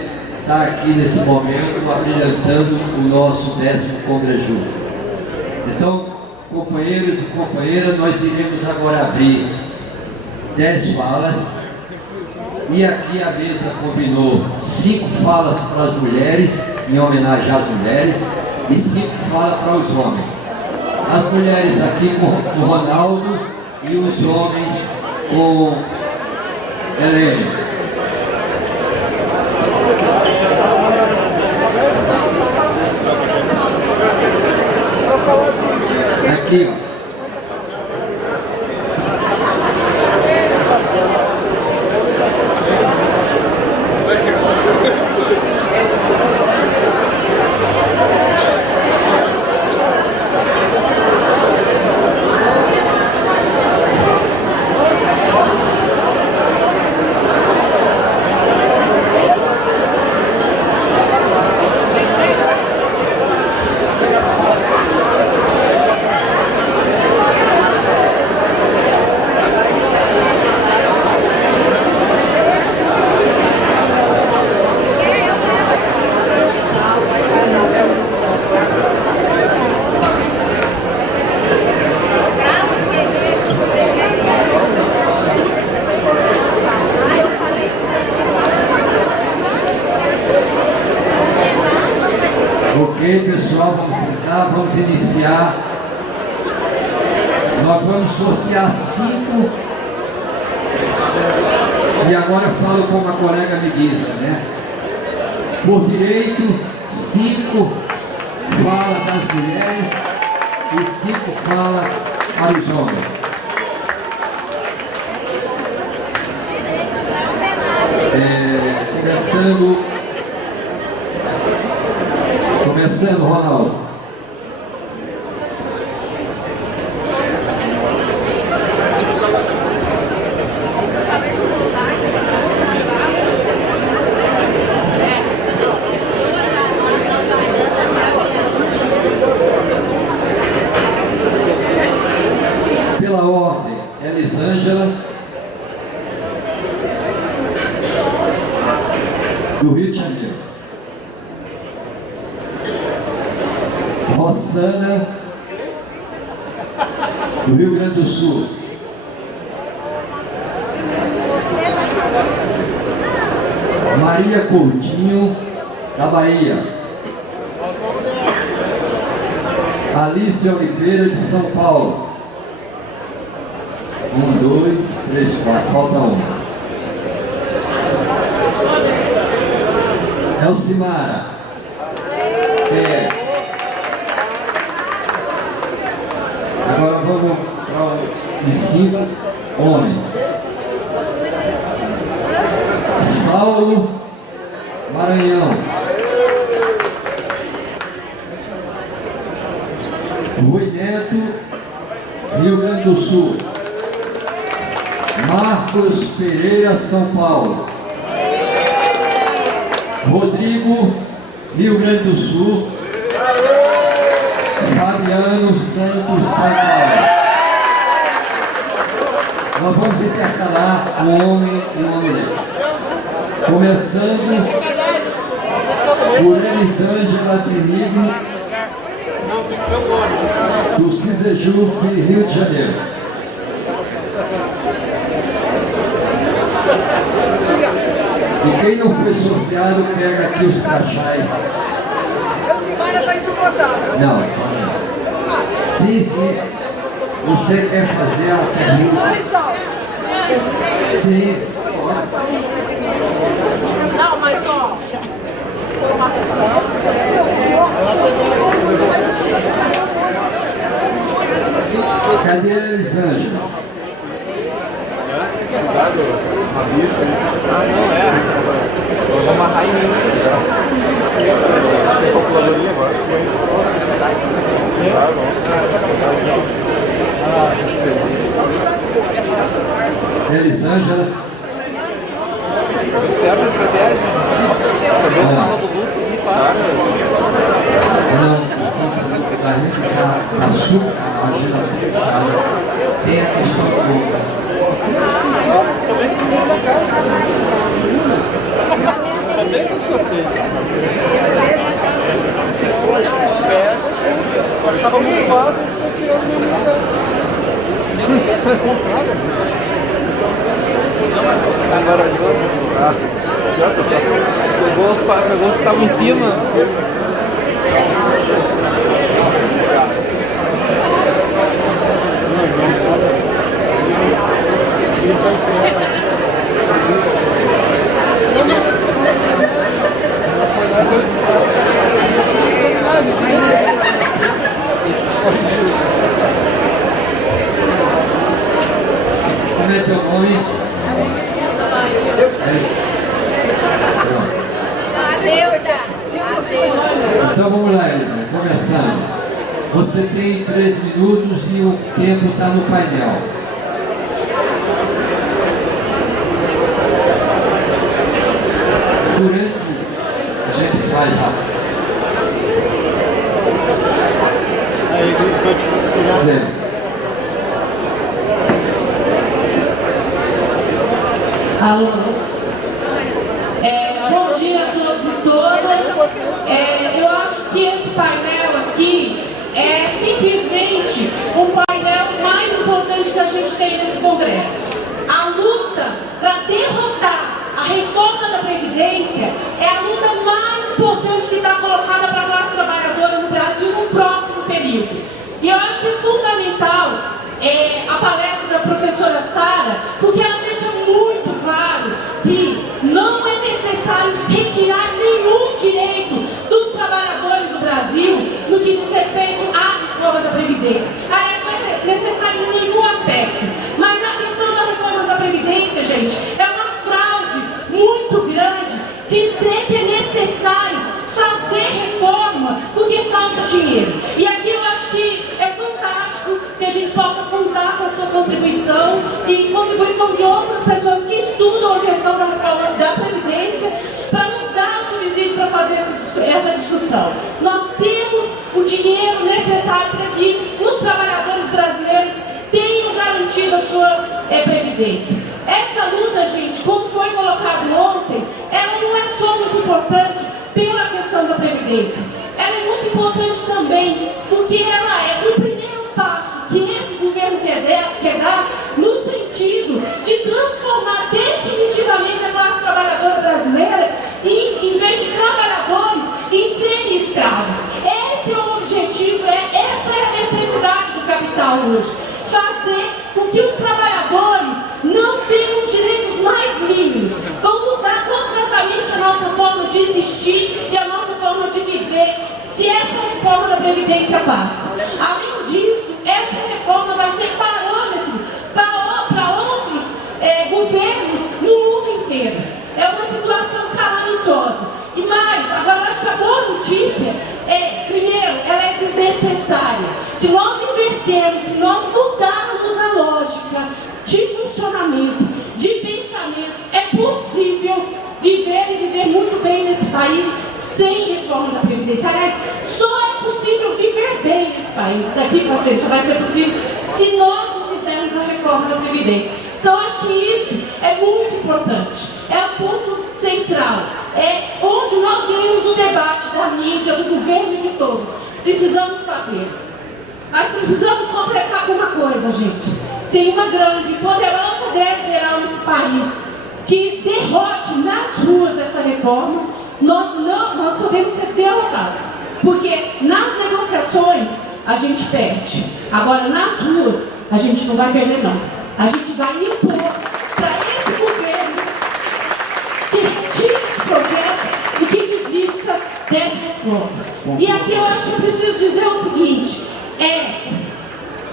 estar aqui nesse momento abrilhantando o nosso 10º Congresso. Então, companheiros e companheiras, nós iremos agora abrir 10 falas, e aqui a mesa combinou 5 falas para as mulheres, em homenagem às mulheres, e 5 falas para os homens. As mulheres aqui com o Ronaldo e os homens com Helene. Aqui, ó. Ok, pessoal, vamos sentar, vamos iniciar. Nós vamos sortear 5. E agora eu falo como a colega me disse, né? Por direito, 5 fala das mulheres e 5 fala para os homens. Começando, Ronaldo. Pela ordem, Elisângela. Rossana, do Rio Grande do Sul. Maria Coutinho, da Bahia. Alice Oliveira, de São Paulo. 1, 2, 3, 4, falta uma. Elcimara. Agora vamos para os 5 homens. Saulo, Maranhão. Rui Neto, Rio Grande do Sul. Marcos Pereira, São Paulo. Rodrigo, Rio Grande do Sul. Fabiano Santos, São Paulo. Nós vamos intercalar um homem e uma mulher. Começando por Elisângela Benigno, do Cisejuf, Rio de Janeiro. E quem não foi sorteado, pega aqui os crachás. Não. Sim, sim. Você quer fazer a pergunta? Sim. Não, mas ó. Cadê a Elisângela? Vamos amarrar em mim. Calculadoria agora. Elisângela. Você abre as ideias? Não, a gente está açúcar, a geladeira fechada, tem a questão do também com sorteio. Estava ocupado e você tirou o meu lugar. Agora pegou os que estavam em cima. Como é teu nome? Então vamos lá, Elisa, começando. Você tem 3 minutos e o tempo está no painel. Durante, a gente faz rápido. Certo. Alô? Bom dia a todos e todas. Eu acho que esse painel aqui é simplesmente o painel mais importante que a gente tem nesse Congresso. A luta para derrotar a reforma da Previdência é a luta mais importante que está colocada para a classe trabalhadora no Brasil no próximo período. E eu acho fundamental a palestra da professora Sara, porque ela deixa muito claro que não é necessário retirar nenhum direito dos trabalhadores do Brasil no que diz respeito à reforma da Previdência. Não é necessário em nenhum aspecto. Mas a questão da reforma da Previdência, gente, é uma fraude muito grande dizer que é necessário fazer reforma porque falta dinheiro. E aqui eu acho que é fantástico que a gente possa contar com a sua contribuição e contribuição de outras pessoas que estudam a questão da reforma da Previdência para nos dar o subsídio para fazer essa discussão. Nós temos o dinheiro necessário para que os trabalhadores brasileiros tenham garantido a sua Previdência. Essa luta, gente, como foi colocado ontem, ela não é só muito importante pela questão da Previdência. Ela é muito importante também escravos. Esse é o objetivo, essa é a necessidade do capital hoje. Fazer com que os trabalhadores não tenham os direitos mais mínimos. Vão mudar completamente a nossa forma de existir e a nossa forma de viver, se essa reforma da Previdência passa. Além disso, essa reforma vai ser parâmetro para outros governos no mundo inteiro. É uma situação calamitosa. E mais, agora eu acho que a boa notícia primeiro, ela é desnecessária. Se nós invertermos, se nós mudarmos a lógica de funcionamento, de pensamento, é possível viver e viver muito bem nesse país sem reforma da Previdência. Aliás, só é possível viver bem nesse país daqui para frente. Só vai ser possível se nós não fizermos a reforma da Previdência. Então, acho que isso é muito importante. É o ponto central. É onde nós ganhamos o debate da mídia, do governo e de todos. Precisamos fazer. Mas precisamos completar alguma coisa, gente. Sem uma grande, poderosa greve geral nesse país que derrote nas ruas essa reforma, nós podemos ser derrotados. Porque nas negociações a gente perde. Agora, nas ruas, a gente não vai perder, não. A gente vai impor para esse governo que retire esse projeto e que desista dessa reforma. E aqui eu acho que eu preciso dizer o seguinte,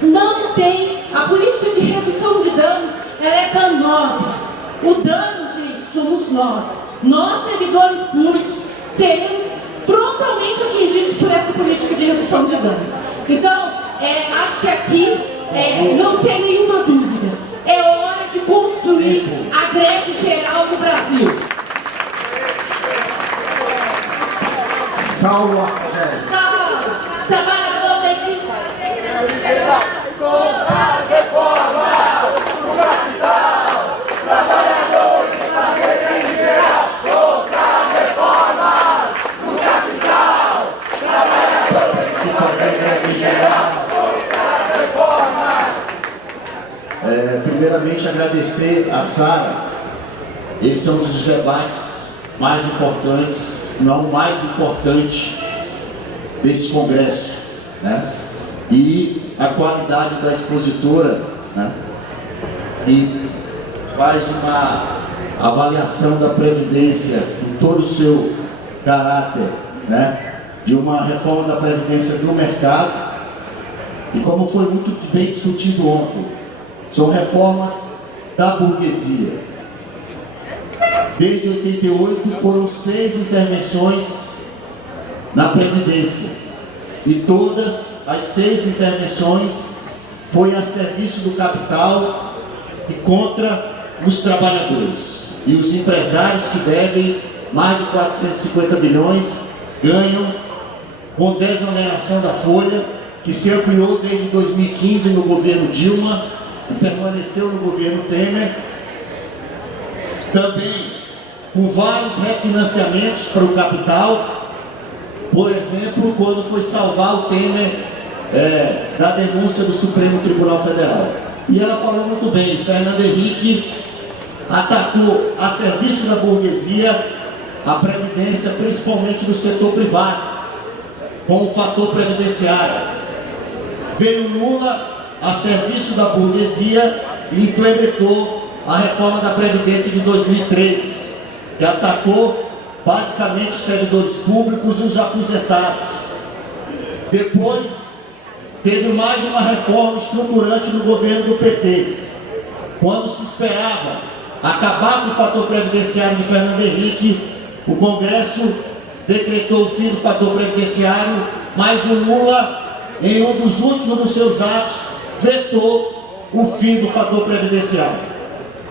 não tem, a política de redução de danos, ela é danosa. O dano, gente, somos nós. Nós, servidores públicos, seremos frontalmente atingidos por essa política de redução de danos. Então, acho que aqui não tem nenhuma dúvida. É hora de construir a greve geral do Brasil. Salva. Trabalhador tem que contra a reforma do capital. Trabalhadores que fazem greve geral contra a reforma do capital. Trabalhadores que fazem greve geral contra a reforma. Primeiramente, agradecer a Sara. Esse é um dos debates mais importantes, não o mais importante desse congresso, né? E a qualidade da expositora, né? E faz uma avaliação da Previdência com todo o seu caráter, né? De uma reforma da Previdência do mercado. E como foi muito bem discutido ontem, são reformas da burguesia. Desde 88 foram 6 intervenções na Previdência. E todas as 6 intervenções foi a serviço do capital e contra os trabalhadores. E os empresários que devem mais de 450 bilhões ganham com desoneração da folha, que se ampliou desde 2015 no governo Dilma e permaneceu no governo Temer. Também com vários refinanciamentos para o capital. Por exemplo, quando foi salvar o Temer da denúncia do Supremo Tribunal Federal. E ela falou muito bem, Fernando Henrique atacou a serviço da burguesia a Previdência, principalmente no setor privado, com o fator previdenciário. Veio Lula a serviço da burguesia e implementou a reforma da Previdência de 2003, que atacou basicamente os servidores públicos e os aposentados. Depois, teve mais uma reforma estruturante no governo do PT, quando se esperava acabar com o fator previdenciário de Fernando Henrique. O Congresso decretou o fim do fator previdenciário, mas o Lula, em um dos últimos dos seus atos, vetou o fim do fator previdenciário.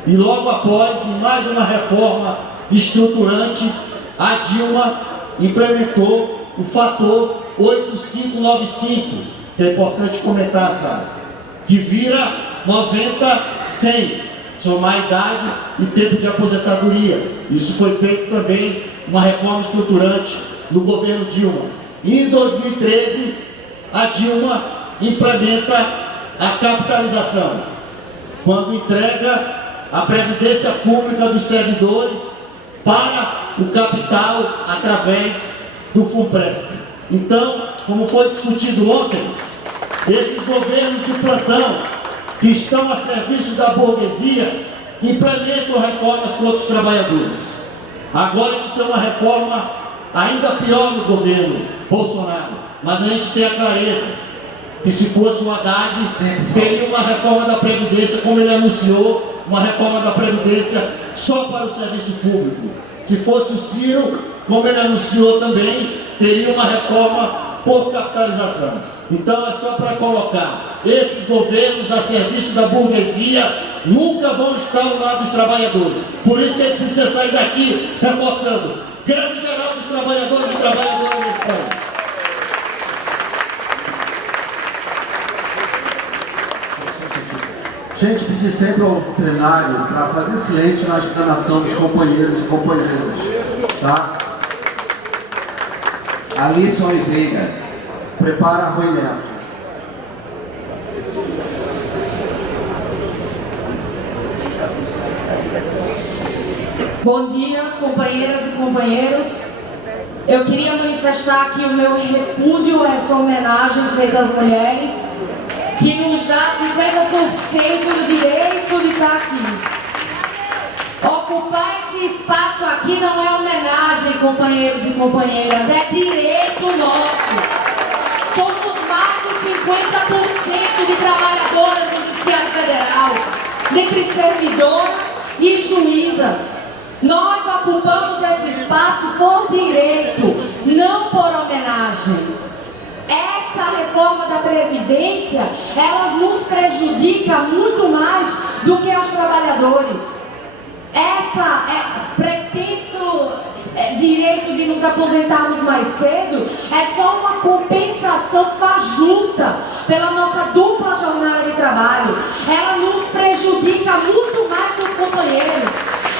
E logo após, em mais uma reforma estruturante, a Dilma implementou o fator 8595, que é importante comentar, sabe? Que vira 90-100, somar a idade e tempo de aposentadoria. Isso foi feito também uma reforma estruturante no governo Dilma. E em 2013, a Dilma implementa a capitalização, quando entrega a previdência pública dos servidores para o capital através do FUNPRESP. Então, como foi discutido ontem, esses governos de plantão que estão a serviço da burguesia implementam reformas contra os trabalhadores. Agora a gente tem uma reforma ainda pior no governo Bolsonaro, mas a gente tem a clareza que se fosse o Haddad, teria uma reforma da Previdência, como ele anunciou, uma reforma da Previdência só para o serviço público. Se fosse o Ciro, como ele anunciou também, teria uma reforma por capitalização. Então é só para colocar, esses governos a serviço da burguesia nunca vão estar ao lado dos trabalhadores. Por isso que a gente precisa sair daqui reforçando, greve geral dos trabalhadores e trabalhadoras desse país. Gente, pedir sempre ao plenário para fazer silêncio na explanação dos companheiros e companheiras, tá? Alisson Oliveira. Prepara a Rui Neto. Bom dia, companheiras e companheiros. Eu queria manifestar aqui o meu repúdio a essa homenagem feita às mulheres, que nos dá 50% do direito de estar aqui. Ocupar esse espaço aqui não é homenagem, companheiros e companheiras, é direito nosso. Somos mais de 50% de trabalhadoras do Judiciário Federal, dentre servidoras e juízas. Nós ocupamos esse espaço por direito, não por homenagem. Essa reforma da Previdência, ela nos prejudica muito mais do que aos trabalhadores. Essa pretenso direito de nos aposentarmos mais cedo é só uma compensação fajuta pela nossa dupla jornada de trabalho. Ela nos prejudica muito mais que os companheiros.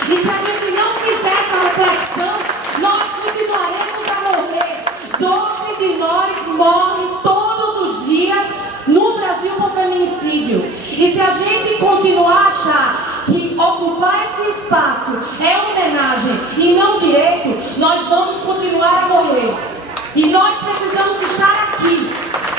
E se a gente não fizer essa reflexão, nós continuaremos a morrer. 12 de nós morrem todos os dias no Brasil por feminicídio. E se a gente continuar a achar que ocupar esse espaço é homenagem e não direito, nós vamos continuar a morrer. E nós precisamos estar aqui.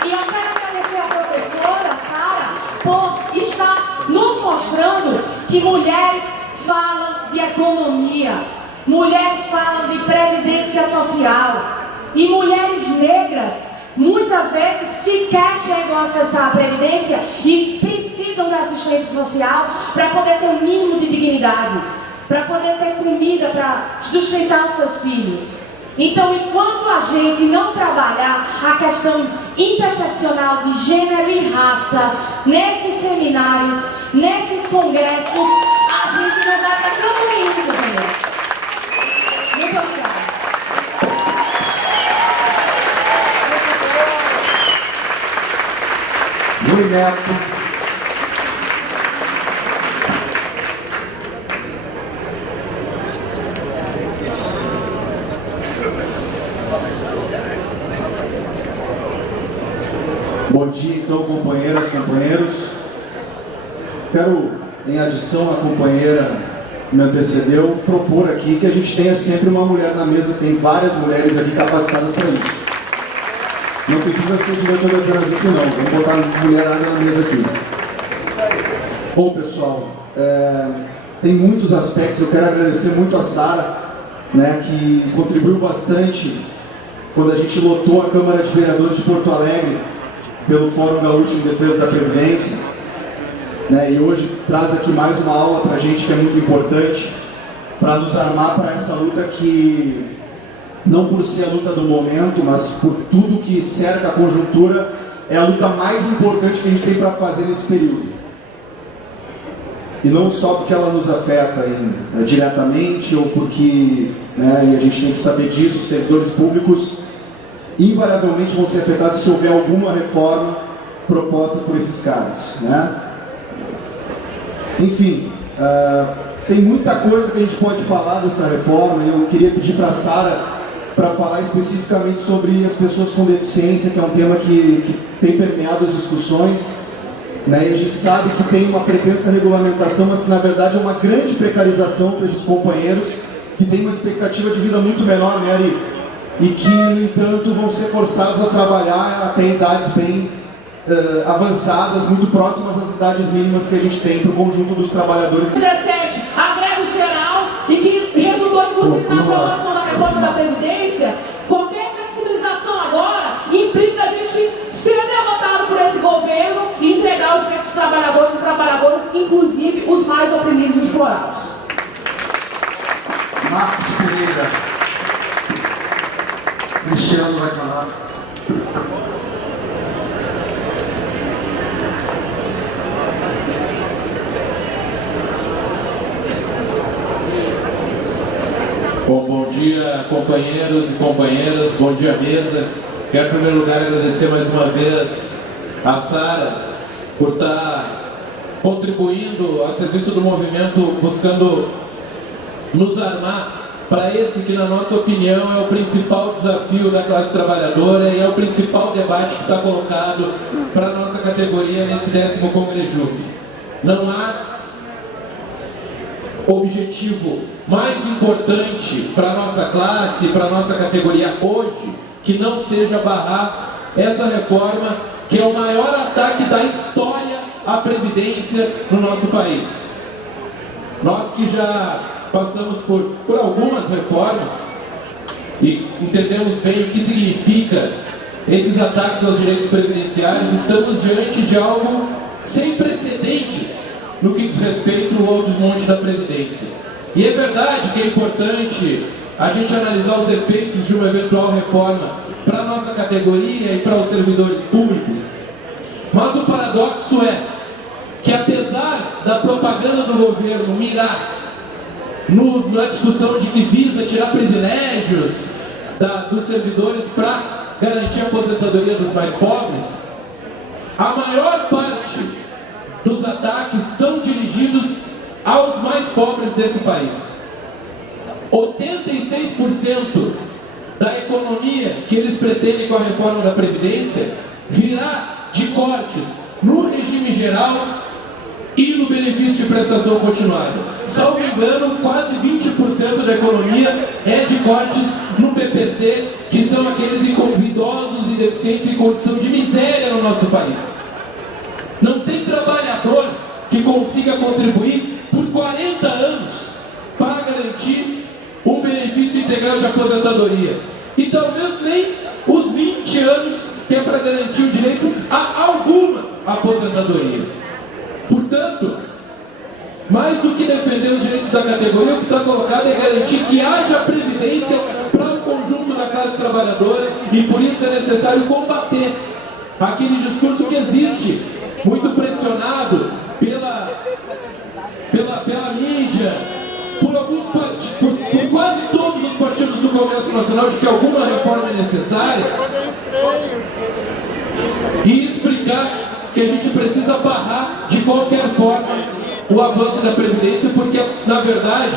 E eu quero agradecer à professora Sara por estar nos mostrando que mulheres falam de economia, mulheres falam de previdência social. E mulheres negras, muitas vezes, sequer chegam a acessar a Previdência e precisam da assistência social para poder ter um mínimo de dignidade, para poder ter comida para sustentar os seus filhos. Então, enquanto a gente não trabalhar a questão interseccional de gênero e raça nesses seminários, nesses congressos, a gente não vai para canto nenhum, companheiros. Muito obrigada. Rui Neto. Bom dia, então, companheiras e companheiros. Quero, em adição à companheira que me antecedeu, propor aqui que a gente tenha sempre uma mulher na mesa. Tem várias mulheres aqui capacitadas para isso. Não precisa ser diretor da trânsito, não. Vamos botar mulherada na mesa aqui. Bom, pessoal, tem muitos aspectos. Eu quero agradecer muito a Sara, né, que contribuiu bastante quando a gente lotou a Câmara de Vereadores de Porto Alegre pelo Fórum Gaúcho em Defesa da Previdência, né, e hoje traz aqui mais uma aula para a gente que é muito importante, para nos armar para essa luta que, não por ser a luta do momento, mas por tudo que cerca a conjuntura, é a luta mais importante que a gente tem para fazer nesse período. E não só porque ela nos afeta diretamente, ou porque, né, e a gente tem que saber disso, os servidores públicos invariavelmente vão ser afetados se houver alguma reforma proposta por esses caras, né? Enfim, tem muita coisa que a gente pode falar dessa reforma, e eu queria pedir para a Sara para falar especificamente sobre as pessoas com deficiência, que é um tema que tem permeado as discussões, né? E a gente sabe que tem uma pretensa regulamentação, mas que na verdade é uma grande precarização para esses companheiros que têm uma expectativa de vida muito menor, né, Ari? e que, no entanto, vão ser forçados a trabalhar até idades bem avançadas, muito próximas às idades mínimas que a gente tem para o conjunto dos trabalhadores. 17, a greve geral, e que resultou inclusive na aprovação da reforma da Previdência. Qualquer flexibilização agora implica a gente ser derrotado por esse governo e integrar os direitos dos trabalhadores e trabalhadoras, inclusive os mais oprimidos e explorados. Marcos Pereira. Cristiano vai falar. Bom dia, companheiros e companheiras, bom dia, mesa. Quero, em primeiro lugar, agradecer mais uma vez a Sara por estar contribuindo a serviço do movimento, buscando nos armar para esse que, na nossa opinião, é o principal desafio da classe trabalhadora e é o principal debate que está colocado para a nossa categoria nesse 10º Congresso. Não há objetivo mais importante para a nossa classe, para a nossa categoria hoje, que não seja barrar essa reforma, que é o maior ataque da história à Previdência no nosso país. Nós que já passamos por algumas reformas e entendemos bem o que significa esses ataques aos direitos previdenciários, estamos diante de algo sem precedentes no que diz respeito ao desmonte da Previdência. E é verdade que é importante a gente analisar os efeitos de uma eventual reforma para a nossa categoria e para os servidores públicos, mas o paradoxo é que, apesar da propaganda do governo mirar na discussão de que visa tirar privilégios dos servidores para garantir a aposentadoria dos mais pobres, a maior parte dos ataques são dirigidos aos mais pobres desse país. 86% da economia que eles pretendem com a reforma da Previdência virá de cortes no regime geral e no benefício de prestação continuada. Salvo engano, quase 20% da economia é de cortes no PPC, que são aqueles idosos e deficientes em condição de miséria no nosso país. Não tem trabalhador que consiga contribuir por 40 anos para garantir um benefício integral de aposentadoria. E talvez nem os 20 anos que é para garantir o direito a alguma aposentadoria. Portanto, mais do que defender os direitos da categoria, o que está colocado é garantir que haja previdência para o conjunto da classe trabalhadora, e por isso é necessário combater aquele discurso que existe, muito pressionado pela mídia, por alguns partidos, por quase todos os partidos do Congresso Nacional, de que alguma reforma é necessária, e explicar que a gente precisa barrar de qualquer forma o avanço da Previdência, porque, na verdade,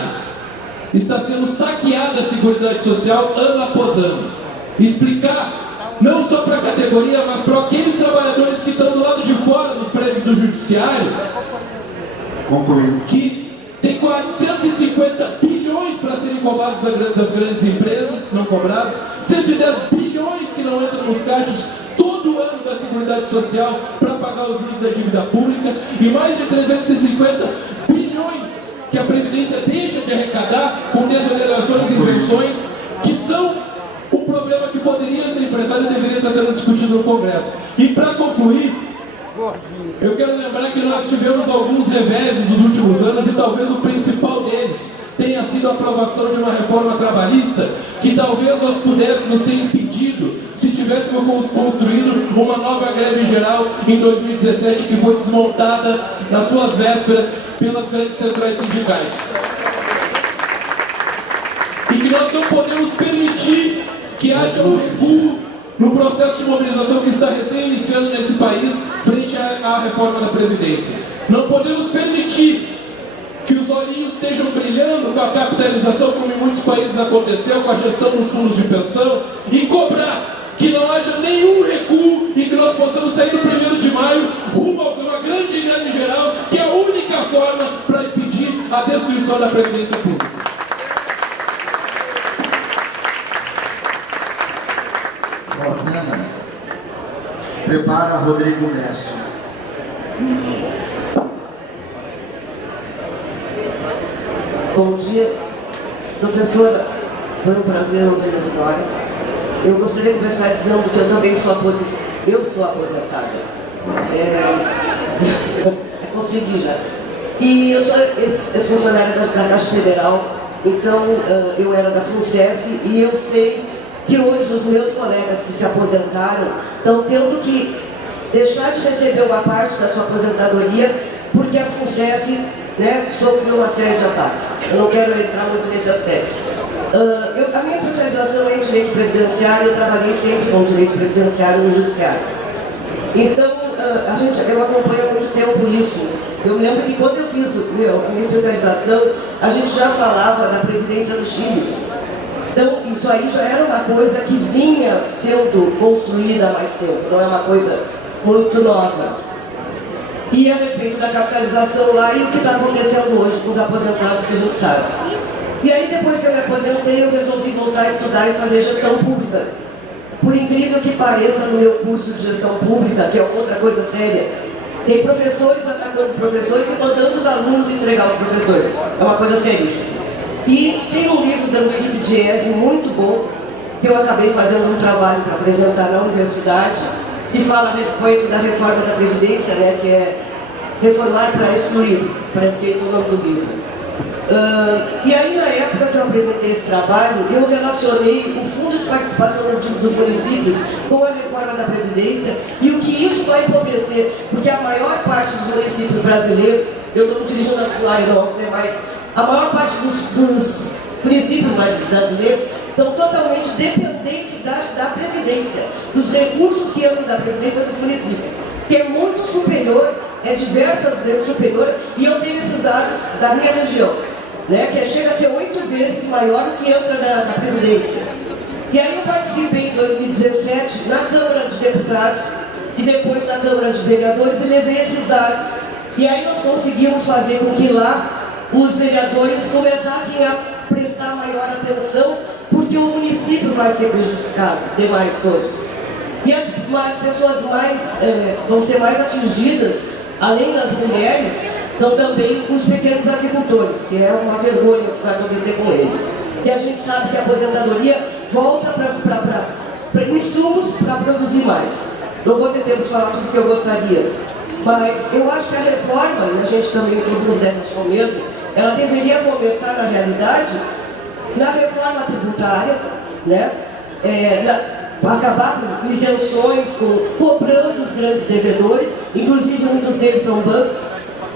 está sendo saqueada a Seguridade Social ano após ano. Explicar não só para a categoria, mas para aqueles trabalhadores que estão do lado de fora dos prédios do Judiciário, que tem 450 bilhões para serem cobrados das grandes empresas, não cobrados, 110 bilhões que não entram nos caixas todo ano da Seguridade Social para pagar os juros da dívida pública, e mais de 350 bilhões que a Previdência deixa de arrecadar com desonerações e isenções, que são o problema que poderia ser enfrentado e deveria estar sendo discutido no Congresso. E para concluir, eu quero lembrar que nós tivemos alguns reveses nos últimos anos, e talvez o principal deles tenha sido a aprovação de uma reforma trabalhista que talvez nós pudéssemos ter impedido se tivéssemos construído uma nova greve geral em 2017, que foi desmontada nas suas vésperas pelas grandes centrais sindicais. E que nós não podemos permitir que haja um recuo no processo de mobilização que está recém-iniciando nesse país frente à reforma da Previdência. Não podemos permitir que os olhinhos estejam brilhando com a capitalização, como em muitos países aconteceu, com a gestão dos fundos de pensão, e cobrar que não haja nenhum recuo e que nós possamos sair do 1º de maio rumo a uma grande greve geral, que é a única forma para impedir a destruição da Previdência Pública. cena, prepara Rodrigo Nesso. Bom dia, professora, foi um prazer ouvir a história. Eu gostaria de começar dizendo que eu também sou aposentada. Consegui já. E eu sou funcionária da Caixa Federal, então eu era da FUNCEF e eu sei que hoje os meus colegas que se aposentaram estão tendo que deixar de receber uma parte da sua aposentadoria porque a FUNCEF, né, sofreu uma série de ataques. Eu não quero entrar muito nesse aspecto. A minha especialização é em direito previdenciário, eu trabalhei sempre com direito previdenciário no judiciário. Então, eu acompanho há muito tempo isso. Eu me lembro que quando eu fiz a minha especialização, a gente já falava da Previdência do Chile. Então, isso aí já era uma coisa que vinha sendo construída há mais tempo, não é uma coisa muito nova. E a respeito da capitalização lá e o que está acontecendo hoje com os aposentados que a gente sabe. E aí, depois que eu me aposentei, eu resolvi voltar a estudar e fazer gestão pública. Por incrível que pareça, no meu curso de gestão pública, que é outra coisa séria, tem professores atacando professores e mandando os alunos entregar os professores. É uma coisa seríssima. E tem um livro da Lucipe Diese muito bom, que eu acabei fazendo um trabalho para apresentar na universidade, que fala a respeito da reforma da Previdência, né, que é reformar para excluir, parece que esse é o nome do livro. E aí, na época que eu apresentei esse trabalho, eu relacionei o Fundo de Participação dos Municípios com a reforma da Previdência e o que isso vai empobrecer, porque a maior parte dos municípios brasileiros, eu estou me dirigindo a sua área, não vou dizer mais, a maior parte dos municípios brasileiros estão totalmente dependentes da Previdência, dos recursos que andam da Previdência dos municípios, que é muito superior, é diversas vezes superior, e eu tenho esses dados da minha região, né, que chega a ser 8 vezes maior do que entra na Previdência. E aí eu participei em 2017 na Câmara dos Deputados e depois na Câmara dos Vereadores e levei esses dados. E aí nós conseguimos fazer com que lá os vereadores começassem a prestar maior atenção, porque o município vai ser prejudicado, os demais todos. E as pessoas vão ser mais atingidas, além das mulheres, são também os pequenos agricultores, que é uma vergonha o que vai acontecer com eles. E a gente sabe que a aposentadoria volta para insumos para produzir mais. Não vou ter tempo de falar tudo que eu gostaria, mas eu acho que a reforma, e a gente também, todo mundo deve achar o mesmo, ela deveria começar, na realidade, na reforma tributária, né? Acabar com isenções, cobrando os grandes devedores, inclusive muitos deles são bancos,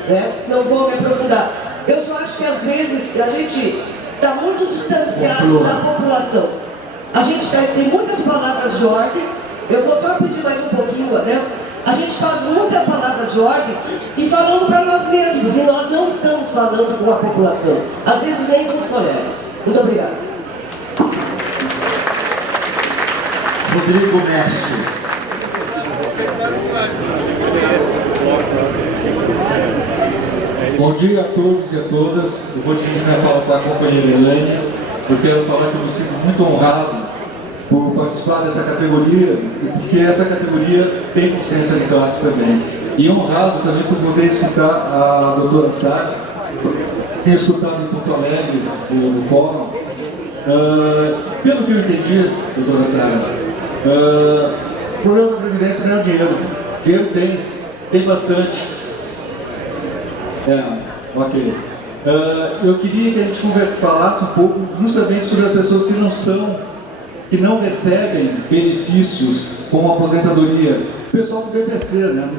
né? Não vou me aprofundar. Eu só acho que às vezes a gente está muito distanciado da população. A gente tem muitas palavras de ordem, eu vou só pedir mais um pouquinho, né? A gente faz muita palavra de ordem e falando para nós mesmos, e nós não estamos falando com a população, às vezes nem com os colegas. Muito obrigada. Rodrigo Nesso. Bom dia a todos e a todas. Eu vou dirigir minha fala para a companheira Elaine. Eu quero falar que eu me sinto muito honrado por participar dessa categoria, porque essa categoria tem consciência de classe também. E honrado também por poder escutar a doutora Sara, tenho escutado em Porto Alegre, no fórum. Pelo que eu entendi, doutora Sara, o problema da Previdência não é o dinheiro. Dinheiro tem bastante. Ok. Eu queria que a gente falasse um pouco justamente sobre as pessoas que não recebem benefícios como aposentadoria. O pessoal do BPC, né?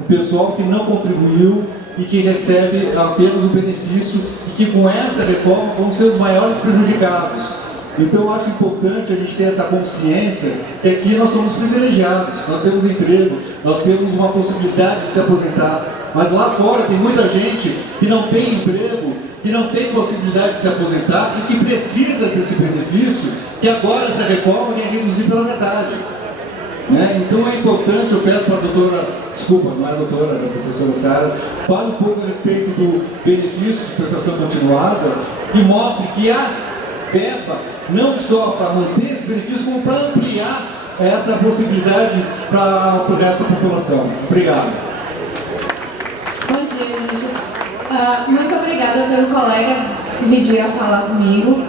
O pessoal que não contribuiu e que recebe apenas o benefício e que com essa reforma vão ser os maiores prejudicados. Então eu acho importante a gente ter essa consciência que aqui nós somos privilegiados, nós temos emprego, nós temos uma possibilidade de se aposentar, mas lá fora tem muita gente que não tem emprego, que não tem possibilidade de se aposentar e que precisa desse benefício, que agora essa reforma vem reduzir pela metade. Né? Então é importante, eu peço para a doutora, desculpa, não é a doutora, é a professora Sara, fale um pouco a respeito do benefício de prestação continuada e mostre que a PEPA, não só para manter esse benefício, como para ampliar essa possibilidade para o resto da população. Obrigado. Bom dia, gente. Muito obrigada pelo colega dividir a falar comigo.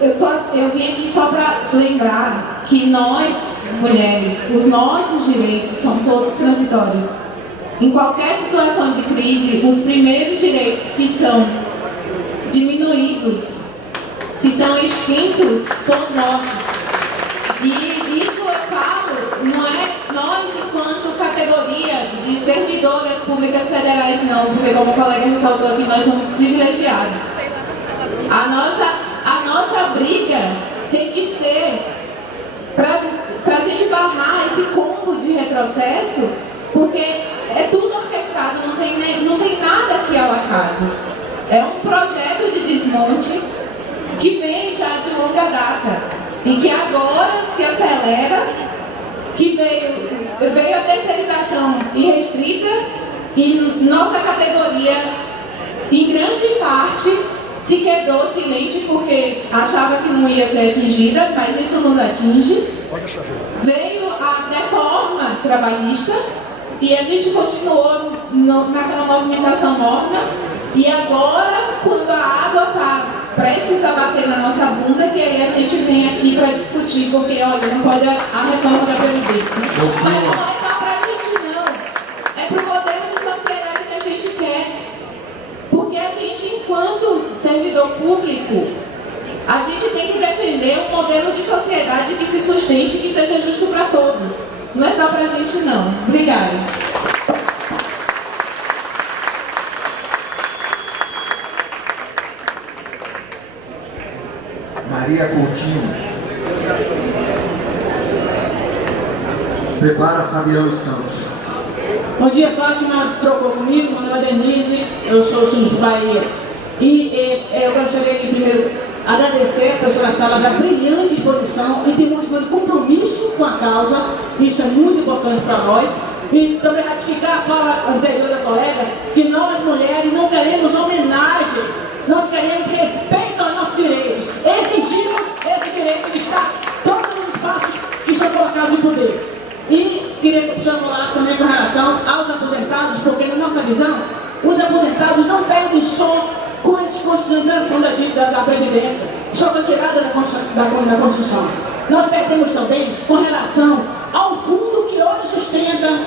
Eu vim aqui só para lembrar que nós, mulheres, os nossos direitos são todos transitórios. Em qualquer situação de crise, os primeiros direitos que são diminuídos, que são extintos, são os nossos. E isso eu falo, não é nós enquanto categoria de servidoras públicas federais não, porque como o colega ressaltou aqui, nós somos privilegiados. A nossa briga tem que ser para a gente barrar esse combo de retrocesso, porque é tudo orquestrado, não tem nada que é ao acaso. É um projeto de desmonte que vem já de longa data e que agora se acelera, que veio a terceirização irrestrita e nossa categoria, em grande parte, se quedou silente porque achava que não ia ser atingida, mas isso nos atinge. Veio a reforma trabalhista e a gente continuou naquela movimentação morna. E agora, quando a água está prestes a bater na nossa bunda, que aí a gente vem aqui para discutir, porque olha, não pode a reforma da Previdência. Mas não é só para a gente não, é para o modelo de sociedade que a gente quer. Porque a gente, enquanto servidor público, a gente tem que defender um modelo de sociedade que se sustente e que seja justo para todos. Não é só para a gente não. Obrigada. Maria Coutinho. Prepara Fabiano Santos. Bom dia, Fátima, trocou comigo, meu nome é Denise, eu sou do Sul Bahia. E eu gostaria de primeiro agradecer a professora Sala da brilhante exposição e demonstrando compromisso com a causa, isso é muito importante para nós. E também ratificar a fala anterior da colega, que nós mulheres não queremos homenagem, nós queremos respeito aos nossos direitos. Exigimos esse direito de estar em todos os espaços que são colocados no poder. E queria que o professor falasse também com relação aos aposentados, porque na nossa visão, os aposentados não perdem só com a desconstitucionalização da dívida da Previdência, só com a tirada da Constituição. Nós perdemos também com relação ao fundo que hoje sustenta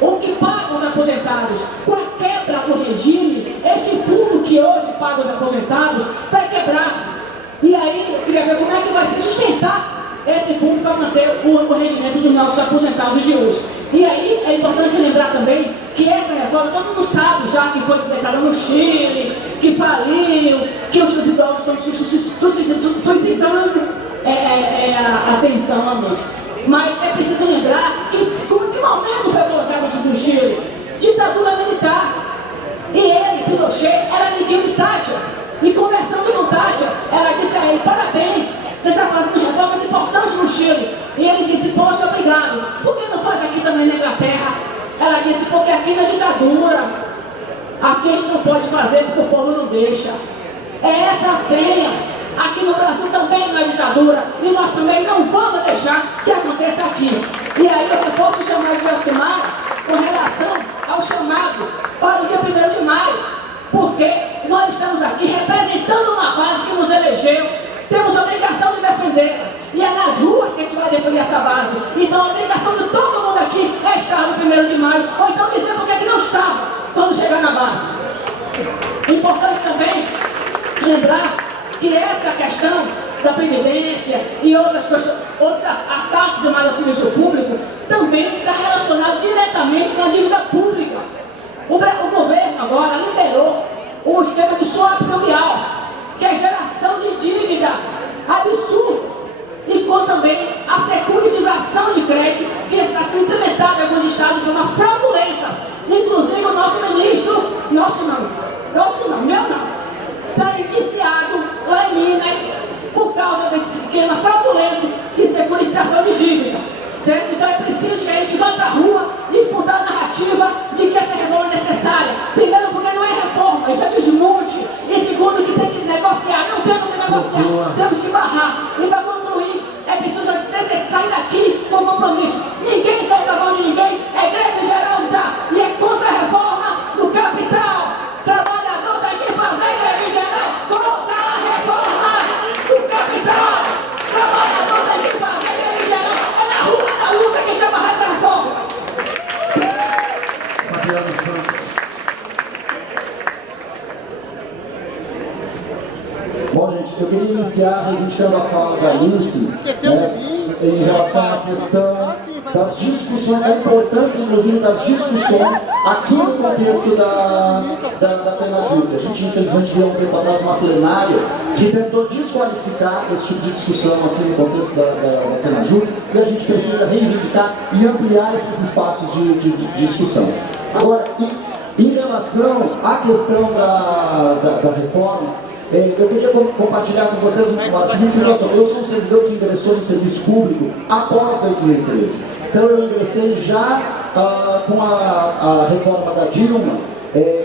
o que paga os aposentados. Com a quebra do regime, esse fundo que hoje paga os aposentados vai quebrar. E aí, eu queria ver como é que vai se sustentar esse fundo para manter o rendimento dos nossos aposentados de hoje. E aí, é importante lembrar também que essa reforma, todo mundo sabe já que foi implementada no Chile, que faliu, que os idosos estão suscitando a atenção à noite. Mas é preciso lembrar que em que momento foi colocado tudo no Chile? Ditadura militar. E ele, Pinochet, era amiguinho de Thatcher. E conversando com Thatcher, ela disse a ele, parabéns, você está fazendo reformas importantes no Chile. E ele disse, poxa, obrigado. Por que não faz aqui também na Inglaterra? Ela disse, porque aqui na ditadura, aqui a gente não pode fazer porque o povo não deixa. É essa a senha. Aqui no Brasil também não é ditadura. E nós também não vamos deixar que aconteça aqui. E aí eu posso chamar de Elcimar com relação ao chamado para o dia 1º de maio. Porque nós estamos aqui representando uma base que nos elegeu. Temos a obrigação de defendê-la. E é nas ruas que a gente vai defender essa base. Então a obrigação de todo mundo aqui é estar no 1º de maio. Ou então dizer porque que não estava quando chegar na base. Importante também lembrar que essa questão da Previdência e outros ataques ao malefício público também está relacionado diretamente com a dívida pública. O governo agora liberou o esquema de swap cambial, que é geração de dívida absurda, e com também a securitização de crédito que está sendo implementada em alguns estados de forma fraudulenta. Inclusive o nosso ministro, meu não, está indiciado lá em Minas por causa desse esquema fraudulento de securitização de dívida. Certo? Então é preciso que a gente vá para a rua disputar a narrativa de que essa reforma é necessária. Primeiro, porque não é reforma, isso é desmonte. E segundo, que tem que negociar. Não temos que negociar, temos que barrar. E para concluir, é preciso ter certeza compromisso. Ninguém solta a mão de ninguém, é greve geral já, e é contra a reforma do capital. Trabalhador tem que fazer greve geral contra a reforma do capital. Trabalhador tem que fazer greve geral, é na rua da luta que quer barrar essa reforma. Fabiano Santos. Bom, gente, eu queria iniciar reivindicando a fala da Alice, em relação à questão das discussões, a importância, inclusive, das discussões aqui no contexto da FENAJUF. A gente, infelizmente, viu há um tempo atrás uma plenária que tentou desqualificar esse tipo de discussão aqui no contexto da FENAJUF, e a gente precisa reivindicar e ampliar esses espaços de discussão. Agora, em relação à questão da reforma, eu queria compartilhar com vocês uma seguinte situação. Eu sou um servidor que ingressou no serviço público após 2013. Então eu ingressei já com a reforma da Dilma,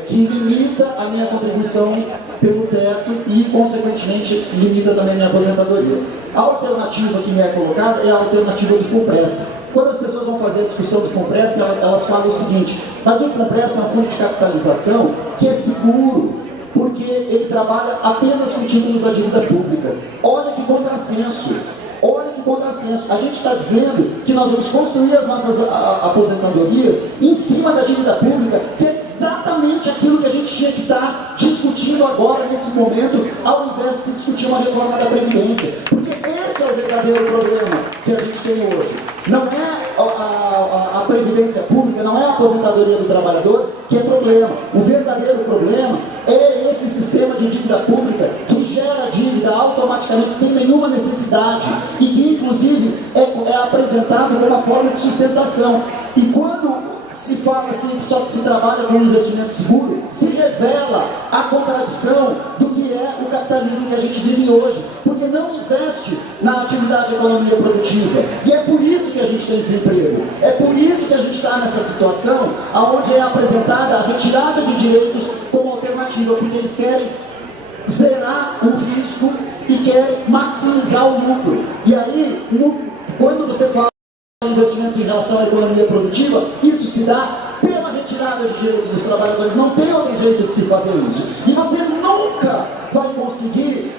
que limita a minha contribuição pelo teto e, consequentemente, limita também a minha aposentadoria. A alternativa que me é colocada é a alternativa do FUNPRESP. Quando as pessoas vão fazer a discussão do FUNPRESP, elas falam o seguinte: mas o FUNPRESP é um fundo de capitalização que é seguro, porque ele trabalha apenas com títulos da dívida pública. Olha que contrassenso, olha que contrassenso. A gente está dizendo que nós vamos construir as nossas aposentadorias em cima da dívida pública, que é exatamente aquilo que a gente tinha que estar discutindo agora, nesse momento, ao invés de se discutir uma reforma da Previdência. Porque esse é o verdadeiro problema que a gente tem hoje. Não é a Previdência Pública, não é a aposentadoria do trabalhador que é problema. O verdadeiro problema é esse sistema de dívida pública que gera dívida automaticamente, sem nenhuma necessidade, e que, inclusive, é apresentado como uma forma de sustentação. E quando se fala assim que só se trabalha com um investimento seguro, se revela a contradição do que é o capitalismo que a gente vive hoje, porque não investe na atividade de economia produtiva. E é por isso que a gente tem desemprego, é por isso que a gente está nessa situação onde é apresentada a retirada de direitos como alternativa, porque eles querem zerar o risco e querem maximizar o lucro. E aí, quando você fala investimentos em relação à economia produtiva, isso se dá pela retirada de direitos dos trabalhadores. Não tem outro jeito de se fazer isso. E você nunca vai conseguir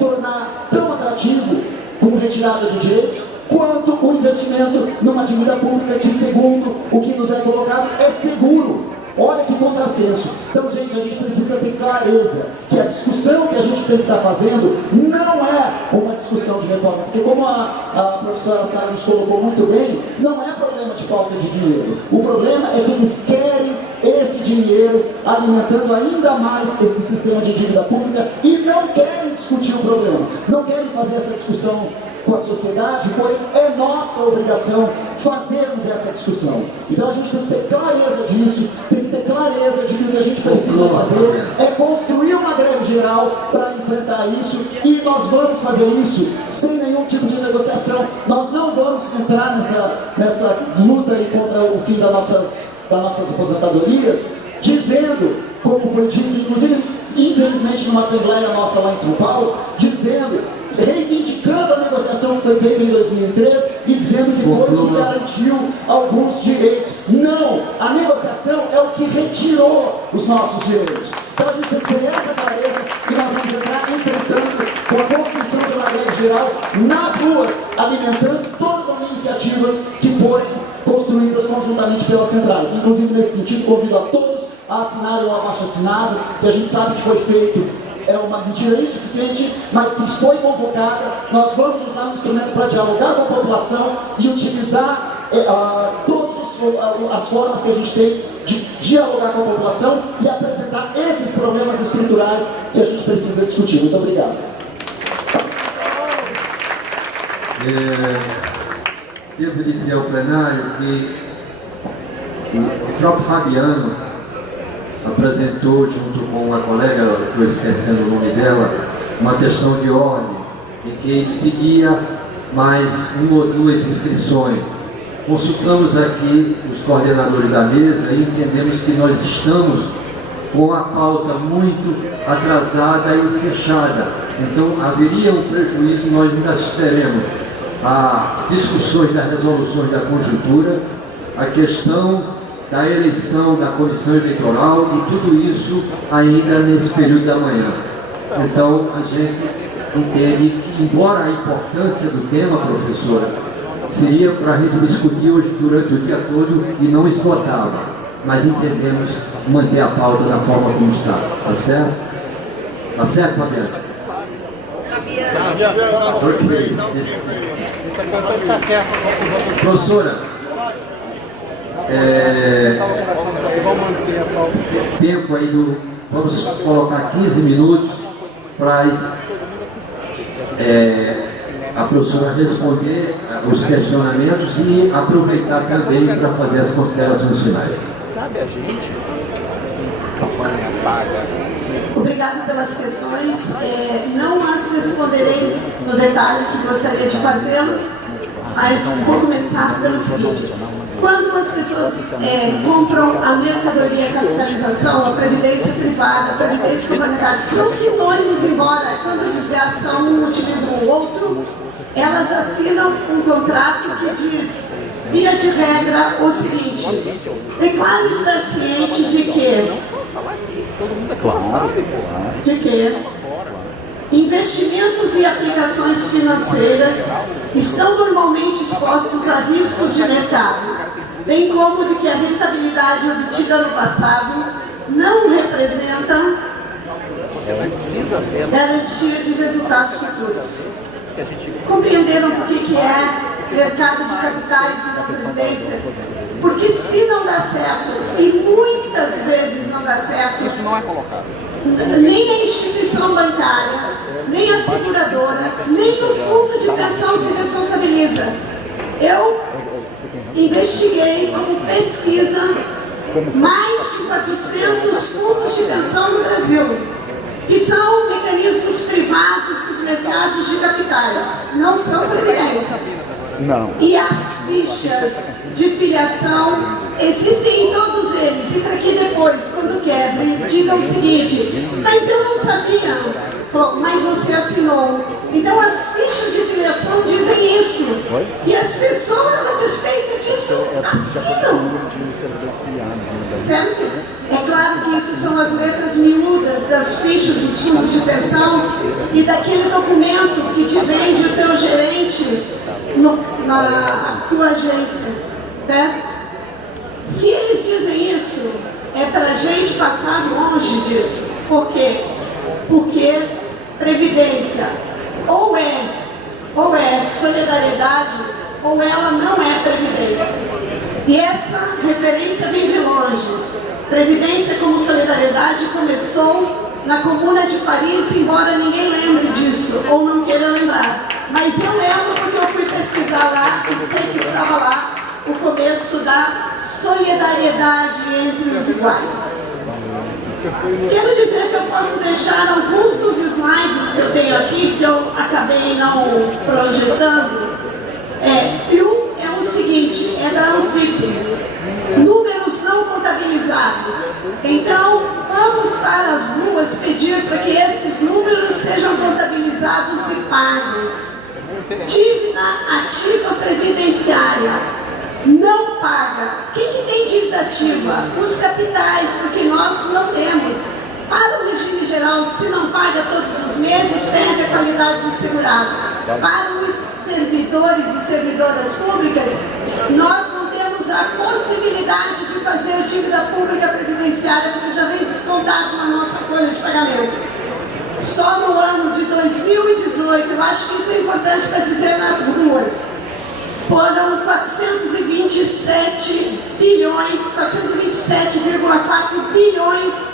tornar tão atrativo com retirada de direitos quanto o investimento numa dívida pública que, segundo o que nos é colocado, é seguro. Olha que contrassenso. Então, gente, a gente precisa ter clareza que a discussão que a gente tem que estar fazendo não é uma discussão de reforma, porque, como a professora Sara nos colocou muito bem, não é problema de falta de dinheiro. O problema é que eles querem esse dinheiro alimentando ainda mais esse sistema de dívida pública e não querem discutir o problema, não querem fazer essa discussão com a sociedade, porém é nossa obrigação fazermos essa discussão. Então a gente tem que ter clareza disso, tem que ter clareza de que o que a gente precisa fazer é construir uma greve geral para enfrentar isso, e nós vamos fazer isso sem nenhum tipo de negociação. Nós não vamos entrar nessa luta aí contra o fim das nossas aposentadorias, dizendo, como foi dito, inclusive, infelizmente, numa assembleia nossa lá em São Paulo, reivindicando a negociação que foi feita em 2003 e dizendo que foi o que garantiu alguns direitos. Não! A negociação é o que retirou os nossos direitos. Então a gente tem que ter essa clareza que nós vamos entrar enfrentando com a construção de uma greve geral nas ruas, alimentando todas as iniciativas que forem construídas conjuntamente pelas centrais. Inclusive, nesse sentido, convido a todos a assinarem o abaixo-assinado, que a gente sabe que foi feito. É uma medida insuficiente, mas se foi convocada, nós vamos usar um instrumento para dialogar com a população e utilizar todas as formas que a gente tem de dialogar com a população e apresentar esses problemas estruturais que a gente precisa discutir. Muito obrigado. Devo dizer ao plenário que o próprio Fabiano apresentou, junto com uma colega, estou esquecendo o nome dela, uma questão de ordem, em que ele pedia mais uma ou duas inscrições. Consultamos aqui os coordenadores da mesa e entendemos que nós estamos com a pauta muito atrasada e fechada. Então haveria um prejuízo, nós ainda teremos a discussões das resoluções da conjuntura, a questão da eleição da comissão eleitoral e tudo isso ainda nesse período da manhã. Então, a gente entende que, embora a importância do tema, professora, seria para a gente discutir hoje durante o dia todo e não esgotá-la, mas entendemos manter a pauta da forma como está. Tá certo? Tá certo, Fabiana? Ok. Professora, tempo aí vamos colocar 15 minutos para a professora responder os questionamentos e aproveitar também para fazer as considerações finais. Cabe a gente, campanha paga. Obrigada pelas questões. Não as responderei no detalhe que gostaria de fazê-lo, mas vou começar pelo seguinte. Quando as pessoas compram a mercadoria, a capitalização, a previdência privada, a previdência comunitária, são sinônimos, embora quando dizer ação um utiliza o outro, elas assinam um contrato que diz, via de regra, o seguinte: declaro estar ciente de que investimentos e aplicações financeiras estão normalmente expostos a riscos de mercado, bem como de que a rentabilidade obtida no passado não representa garantia de resultados futuros. Compreenderam o que é mercado de capitais e da previdência? Porque se não dá certo, e muitas vezes não dá certo, isso não é colocado. Nem a instituição bancária, nem a seguradora, nem o fundo de pensão se responsabiliza. Eu investiguei como pesquisa mais de 400 fundos de pensão no Brasil, que são mecanismos privados dos mercados de capitais, não são previdência. Não. E as fichas de filiação existem em todos eles. E para que depois, quando quebrem, digam o seguinte: mas eu não sabia. Bom, mas você assinou. Então as fichas de filiação dizem isso. E as pessoas, a despeito disso, assinam. Certo? É claro que isso são as letras miúdas das fichas dos fundos de pensão e daquele documento que te vende o teu gerente na tua agência, certo? Se eles dizem isso, é para a gente passar longe disso. Por quê? Porque previdência ou é solidariedade, ou ela não é previdência. E essa referência vem de longe. Previdência como solidariedade começou na Comuna de Paris, embora ninguém lembre disso, ou não queira lembrar. Mas eu lembro porque eu fui pesquisar lá e sei que estava lá o começo da solidariedade entre os iguais. Quero dizer que eu posso deixar alguns dos slides que eu tenho aqui, que eu acabei não projetando. E um é o seguinte, é da Anfip, números não contabilizados. Então, vamos para as ruas pedir para que esses números sejam contabilizados e pagos. Dívida ativa previdenciária não paga. Quem que tem dívida ativa? Os capitais, porque nós não temos. Para o regime geral, se não paga todos os meses, perde a qualidade do segurado. Para os servidores e servidoras públicas, nós não temos a possibilidade de fazer dívida pública previdenciária, porque já vem descontado na nossa folha de pagamento. Só no ano de 2018, eu acho que isso é importante para dizer nas ruas, foram 427 bilhões, 427,4 bilhões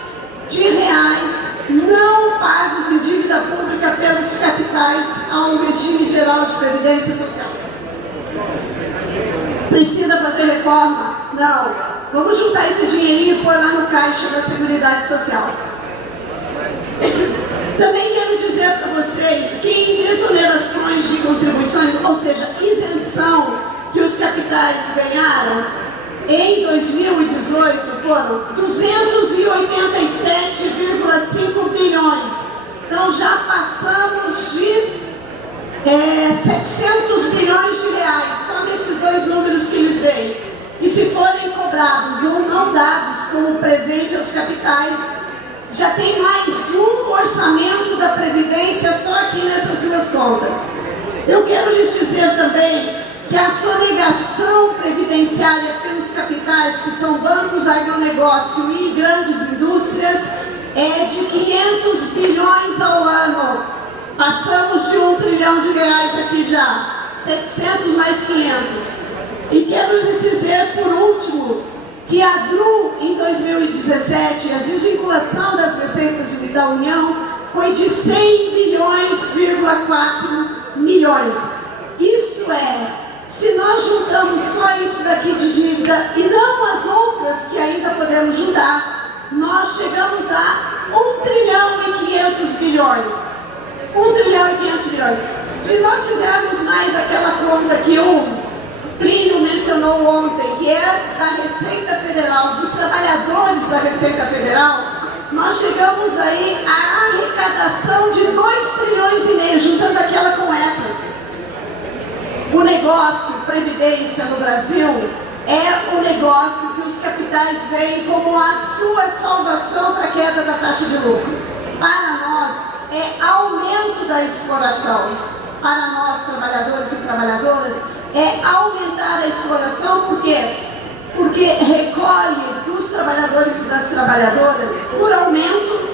de reais não pagos em dívida pública pelos capitais ao regime geral de previdência social. Precisa fazer reforma? Não. Vamos juntar esse dinheirinho e pôr lá no caixa da Seguridade Social. Também quero dizer para vocês que em desonerações de contribuições, ou seja, isenção que os capitais ganharam, em 2018 foram 287,5 bilhões. Então já passamos de 700 bilhões de reais, só nesses dois números que lhes dei. E se forem cobrados ou não dados como presente aos capitais, já tem mais um orçamento da Previdência só aqui nessas duas contas. Eu quero lhes dizer também que a sonegação previdenciária pelos capitais, que são bancos, agronegócio e grandes indústrias, é de 500 bilhões ao ano. Passamos de 1 trilhão de reais aqui já, 700 mais 500. E quero lhes dizer, por último, que a DRU, em 2017, a desvinculação das receitas da União, foi de 100 bilhões,4 milhões. Isso é, se nós juntamos só isso daqui de dívida e não as outras que ainda podemos juntar, nós chegamos a 1 trilhão e 500 bilhões. 1 trilhão e 500 bilhões. Se nós fizermos mais aquela conta que o Plínio mencionou ontem, que é da Receita Federal, dos trabalhadores da Receita Federal, nós chegamos aí à arrecadação de 2 trilhões e meio, juntando aquela com essas. O negócio Previdência no Brasil é um negócio que os capitais veem como a sua salvação para a queda da taxa de lucro. Para nós, é aumento da exploração. Para nós, trabalhadores e trabalhadoras, é aumentar a exploração, por quê? Porque recolhe dos trabalhadores e das trabalhadoras por aumento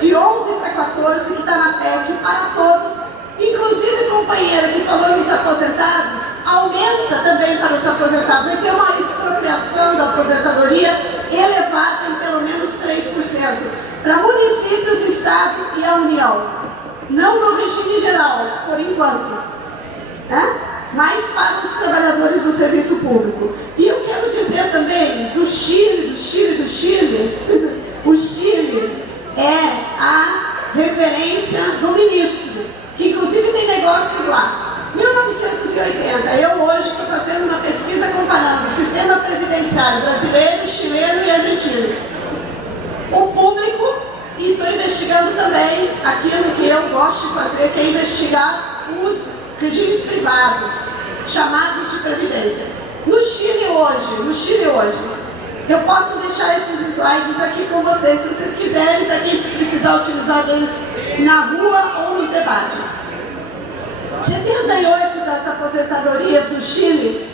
de 11 para 14, que está na PEC para todos, inclusive, companheira, que falou nos aposentados, aumenta também para os aposentados. Vai ter uma expropriação da aposentadoria elevada em pelo menos 3% para municípios, Estado e a União. Não no regime geral, por enquanto, né? Mas para os trabalhadores do serviço público. E eu quero dizer também do Chile, o Chile é a referência do ministro, que inclusive tem negócios lá. 1980, eu hoje estou fazendo uma pesquisa comparando o sistema previdenciário brasileiro, chileno e argentino. O público, e estou investigando também aquilo que eu gosto de fazer, que é investigar os regimes privados, chamados de previdência. No Chile hoje, eu posso deixar esses slides aqui com vocês, se vocês quiserem, para quem precisar utilizar eles na rua ou nos debates. 78% das aposentadorias no Chile,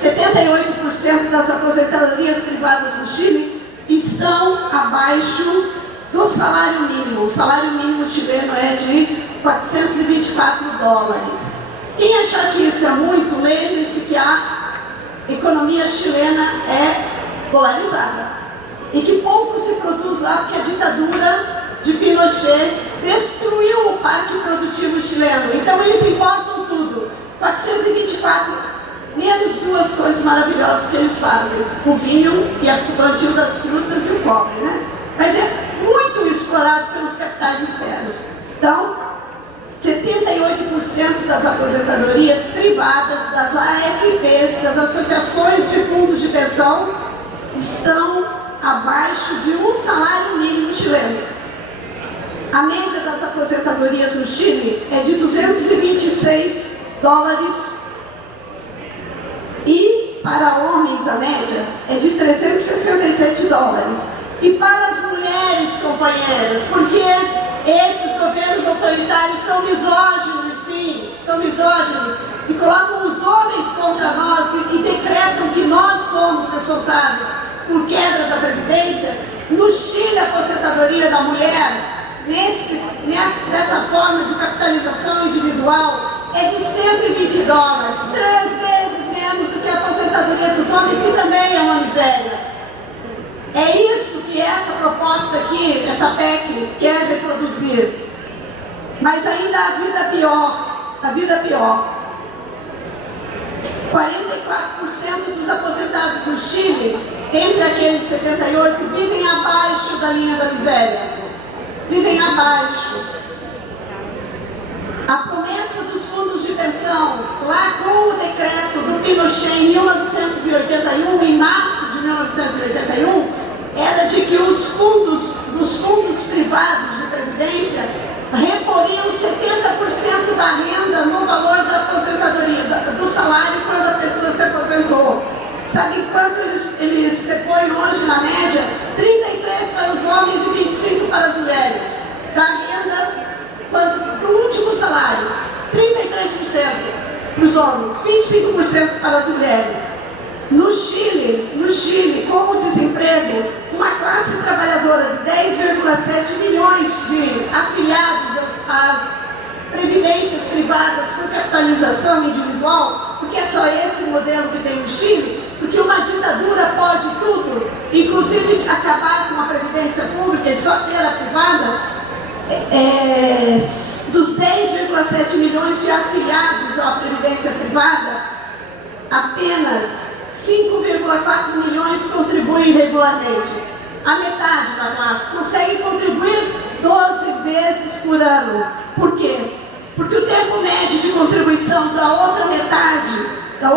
78% das aposentadorias privadas no Chile estão abaixo do salário mínimo. O salário mínimo chileno é de $424. Quem achar que isso é muito, lembre-se que a economia chilena é polarizada e que pouco se produz lá, porque a ditadura de Pinochet destruiu o parque produtivo chileno. Então eles importam tudo. 424, menos duas coisas maravilhosas que eles fazem: o vinho e o plantio das frutas e o cobre, né? Mas é muito explorado pelos capitais externos. Então, 78% das aposentadorias privadas, das AFPs, das associações de fundos de pensão, estão abaixo de um salário mínimo chileno. A média das aposentadorias no Chile é de $226 e para homens a média é de $367. E para as mulheres, companheiras, porque esses governos autoritários são misóginos, sim, são misóginos, e colocam os homens contra nós e decretam que nós somos responsáveis por quebra da Previdência. No Chile, a aposentadoria da mulher, nessa forma de capitalização individual, é de $120, 3 vezes menos do que a aposentadoria dos homens, que também é uma miséria. É isso que essa proposta aqui, essa PEC, quer reproduzir. Mas ainda a vida pior. 44% dos aposentados no Chile, entre aqueles 78, vivem abaixo da linha da miséria. Vivem abaixo. A promessa dos fundos de pensão, lá com o decreto do Pinochet em 1981, em março de 1981, era de que os fundos privados de previdência reporiam 70% da renda no valor da aposentadoria, do salário quando a pessoa se aposentou. Sabe quanto eles repõem hoje na média? 33 para os homens e 25 para as mulheres. Da renda do último salário, 33% para os homens, 25% para as mulheres. No Chile, com o desemprego, uma classe trabalhadora de 10,7 milhões de afiliados às previdências privadas por capitalização individual, porque é só esse modelo que tem no Chile, porque uma ditadura pode tudo, inclusive acabar com a previdência pública e só ter a privada. Dos 10,7 milhões de afiliados à previdência privada, apenas 5,4 milhões contribuem regularmente. A metade da classe consegue contribuir 12 vezes por ano. Por quê? Porque o tempo médio de contribuição da outra metade da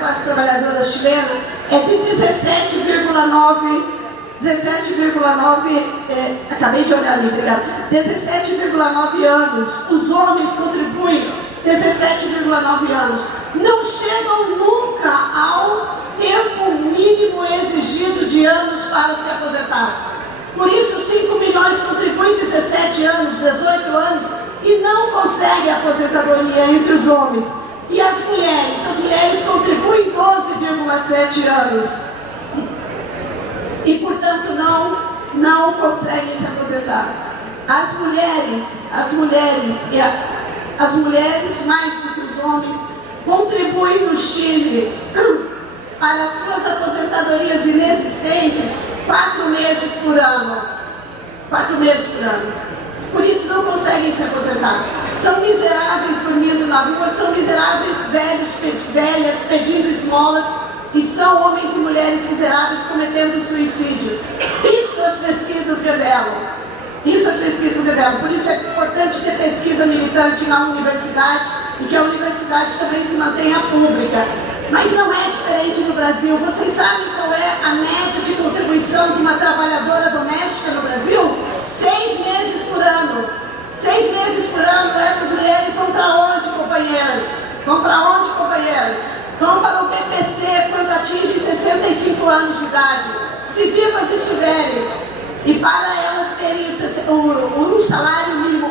classe trabalhadora chilena é de 17,9 anos. Os homens contribuem 17,9 anos. Não chegam nunca ao tempo mínimo exigido de anos para se aposentar. Por isso, 5 milhões contribuem 17 anos, 18 anos e não conseguem a aposentadoria entre os homens. E as mulheres contribuem 12,7 anos. E, portanto, não conseguem se aposentar. As mulheres, mais do que os homens, contribuem no Chile para as suas aposentadorias inexistentes 4 meses por ano. 4 meses por ano. Por isso não conseguem se aposentar. São miseráveis dormindo na rua, são miseráveis velhas pedindo esmolas, e são homens e mulheres miseráveis cometendo suicídio. Isso as pesquisas revelam. Por isso é importante ter pesquisa militante na universidade e que a universidade também se mantenha pública. Mas não é diferente no Brasil. Vocês sabem qual é a média de contribuição de uma trabalhadora doméstica no Brasil? 6 meses por ano. 6 meses por ano. Essas mulheres vão para onde, companheiras? Vão para o BPC quando atingem 65 anos de idade, se vivas estiverem. E para elas terem um salário mínimo,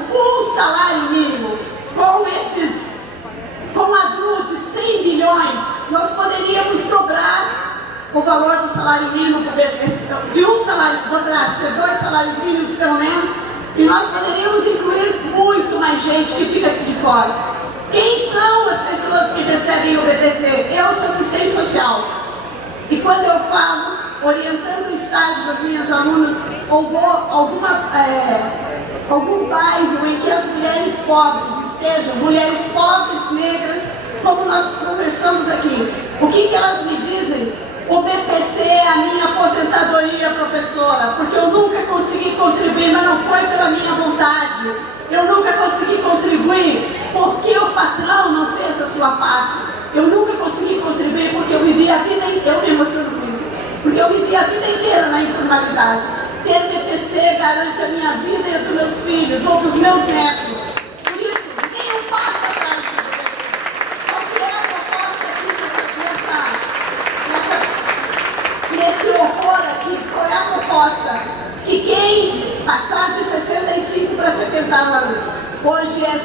com a DRU de 100 bilhões, nós poderíamos dobrar o valor do salário mínimo para o BPC, de um salário, ser 2 salários mínimos pelo menos, e nós poderíamos incluir muito mais gente que fica aqui de fora. Quem são as pessoas que recebem o BPC? Eu sou assistente social. E quando eu falo, orientando o estágio das minhas alunas, ou vou algum bairro em que as mulheres pobres estejam, mulheres pobres, negras, como nós conversamos aqui, o que elas me dizem? O BPC é a minha aposentadoria, professora, porque eu nunca consegui contribuir, mas não foi pela minha vontade. Eu nunca consegui contribuir porque o patrão não fez a sua parte. Eu nunca consegui contribuir porque eu vivi a vida inteira, eu me emociono com isso, porque eu vivi a vida inteira na informalidade. Ter BPC garante a minha vida e a dos meus filhos ou dos meus netos. Por isso, nem um passo atrás do BPC. Qual que é a proposta aqui nesse horror aqui? Qual é a proposta? Que quem passar de 65 para 70 anos, hoje a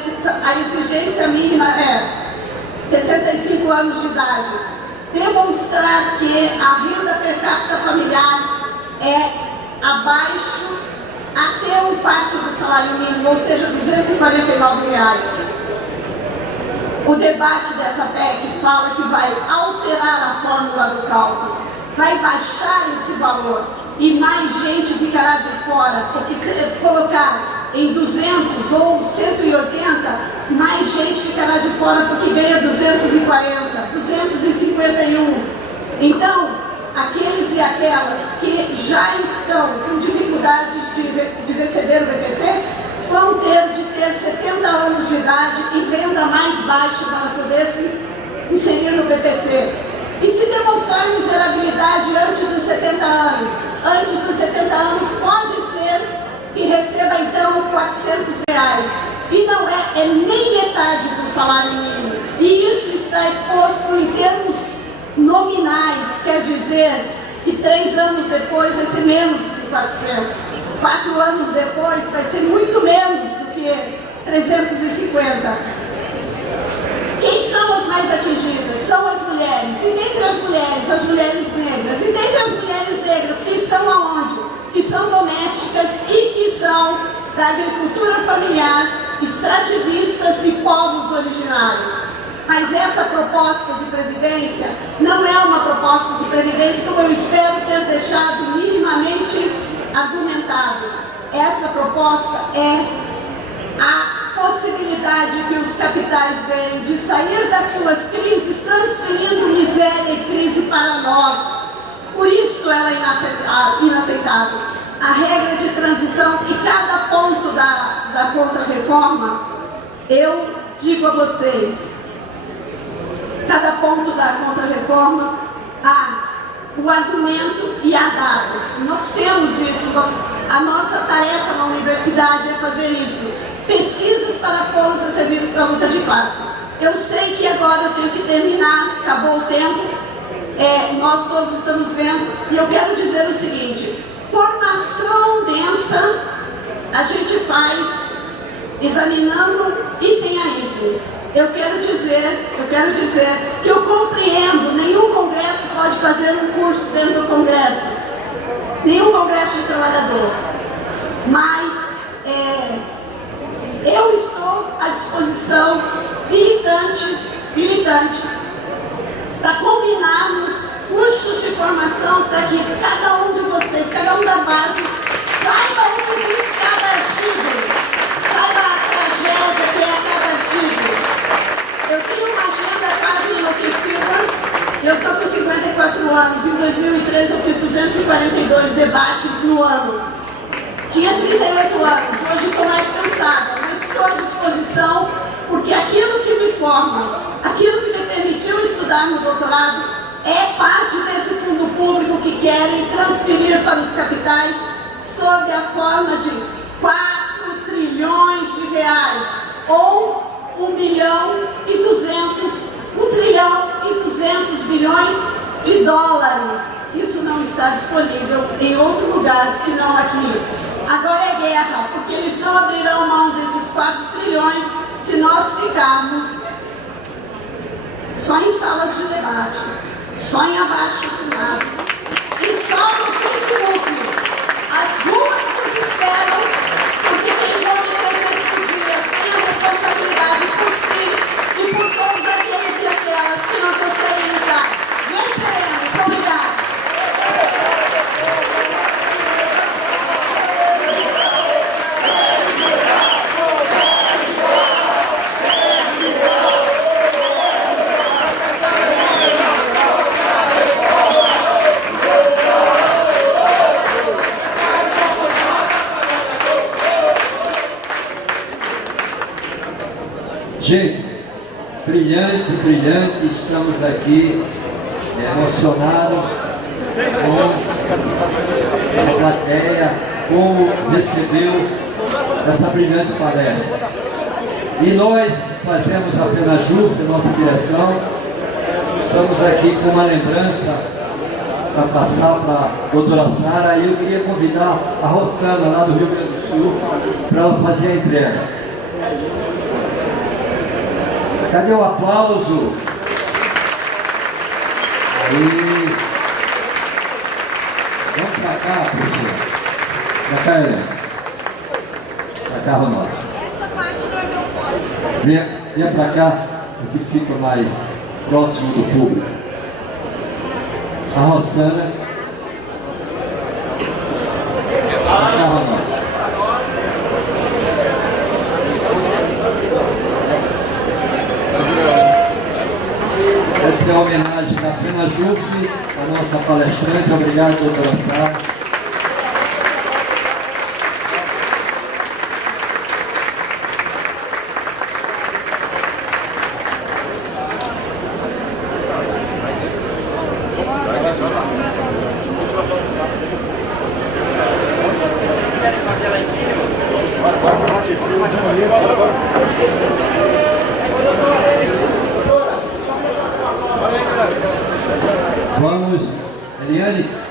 exigência mínima é 65 anos de idade, demonstrar que a renda per capita familiar é abaixo até um quarto do salário mínimo, ou seja, R$249. O debate dessa PEC fala que vai alterar a fórmula do cálculo, vai baixar esse valor e mais gente ficará de fora, porque se colocar em 200 ou 180, mais gente ficará de fora porque ganha 240, 251. Então, aqueles e aquelas que já estão com dificuldades de receber o BPC vão ter de ter 70 anos de idade e renda mais baixa para poder se inserir no BPC. E se demonstrar miserabilidade antes dos 70 anos, pode ser que receba então R$400. E não é nem metade do salário mínimo. E isso está exposto em termos nominais, quer dizer que 3 anos depois vai ser menos do que 400. 4 anos depois vai ser muito menos do que 350. Quem são as mais atingidas? São as mulheres. E dentre as mulheres negras. E dentre as mulheres negras que estão aonde? Que são domésticas e que são da agricultura familiar, extrativistas e povos originários. Mas essa proposta de previdência não é uma proposta de previdência como eu espero ter deixado minimamente argumentado. Essa proposta é a possibilidade que os capitais veem de sair das suas crises, transferindo miséria e crise para nós. Por isso ela é inaceitável. A regra de transição e cada ponto da contra-reforma, eu digo a vocês, cada ponto da contra-reforma há o argumento e há dados. Nós temos isso, a nossa tarefa na universidade é fazer isso. Pesquisas para pô-los a serviço da luta de classe. Eu sei que agora eu tenho que terminar, acabou o tempo, nós todos estamos vendo, e eu quero dizer o seguinte: formação densa a gente faz examinando item a item. Eu quero dizer que eu compreendo, nenhum congresso pode fazer um curso dentro do congresso, nenhum congresso de trabalhador, mas eu estou à disposição, militante, para combinarmos cursos de formação para que cada um de vocês, cada um da base, saiba o que diz cada artigo, saiba a tragédia que é cada artigo. Eu tenho uma agenda quase enlouquecida, eu estou com 54 anos, em 2013 eu fiz 242 debates no ano. Tinha 38 anos, hoje estou mais cansada, mas estou à disposição, porque aquilo que me forma, aquilo que me permitiu estudar no doutorado, é parte desse fundo público que querem transferir para os capitais sob a forma de 4 trilhões de reais, ou 1 trilhão e 200 bilhões de dólares. Isso não está disponível em outro lugar, senão aqui. Agora é guerra, porque eles não abrirão mão desses 4 trilhões se nós ficarmos só em salas de debate, só em abaixo-assinados e só no Facebook. As ruas nos esperam, porque quem morre 3 vezes por dia tem a responsabilidade por si e por todos aqueles e aquelas que não conseguem lutar. Venceremos. Obrigada. Gente, brilhante, estamos aqui emocionados com a plateia, como recebeu essa brilhante palestra. E nós fazemos a FENAJUF, nossa direção, estamos aqui com uma lembrança para passar para a doutora Sara, e eu queria convidar a Rosana, lá do Rio Grande do Sul, para ela fazer a entrega. Cadê o aplauso? Aí. Vamos pra cá, professor. Pra cá, Helena. Pra cá, Ronaldo. Essa parte não é meu forte. Venha pra cá, que fica mais próximo do público. A Rosana. Pra cá, Ronaldo. Essa é a homenagem da FENAJUF, a nossa palestrante. Obrigado, doutora Sara. Fazer lá em cima. Vamos, Eliane.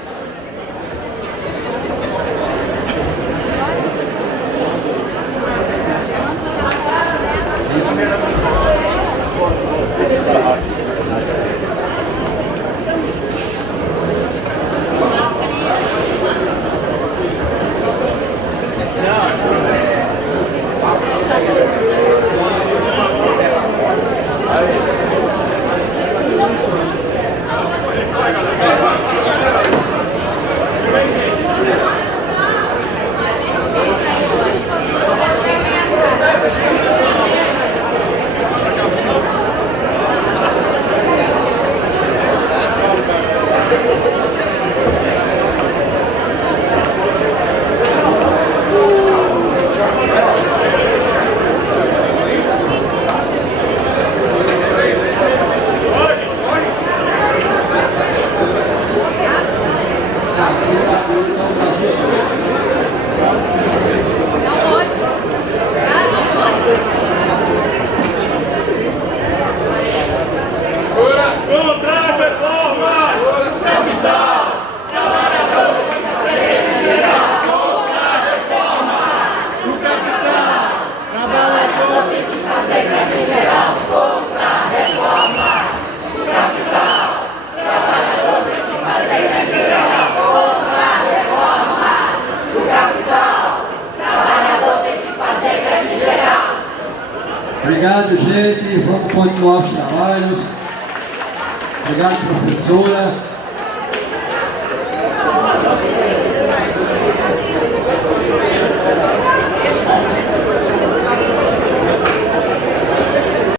Obrigado, gente. Vamos continuar os trabalhos. Obrigado, professora.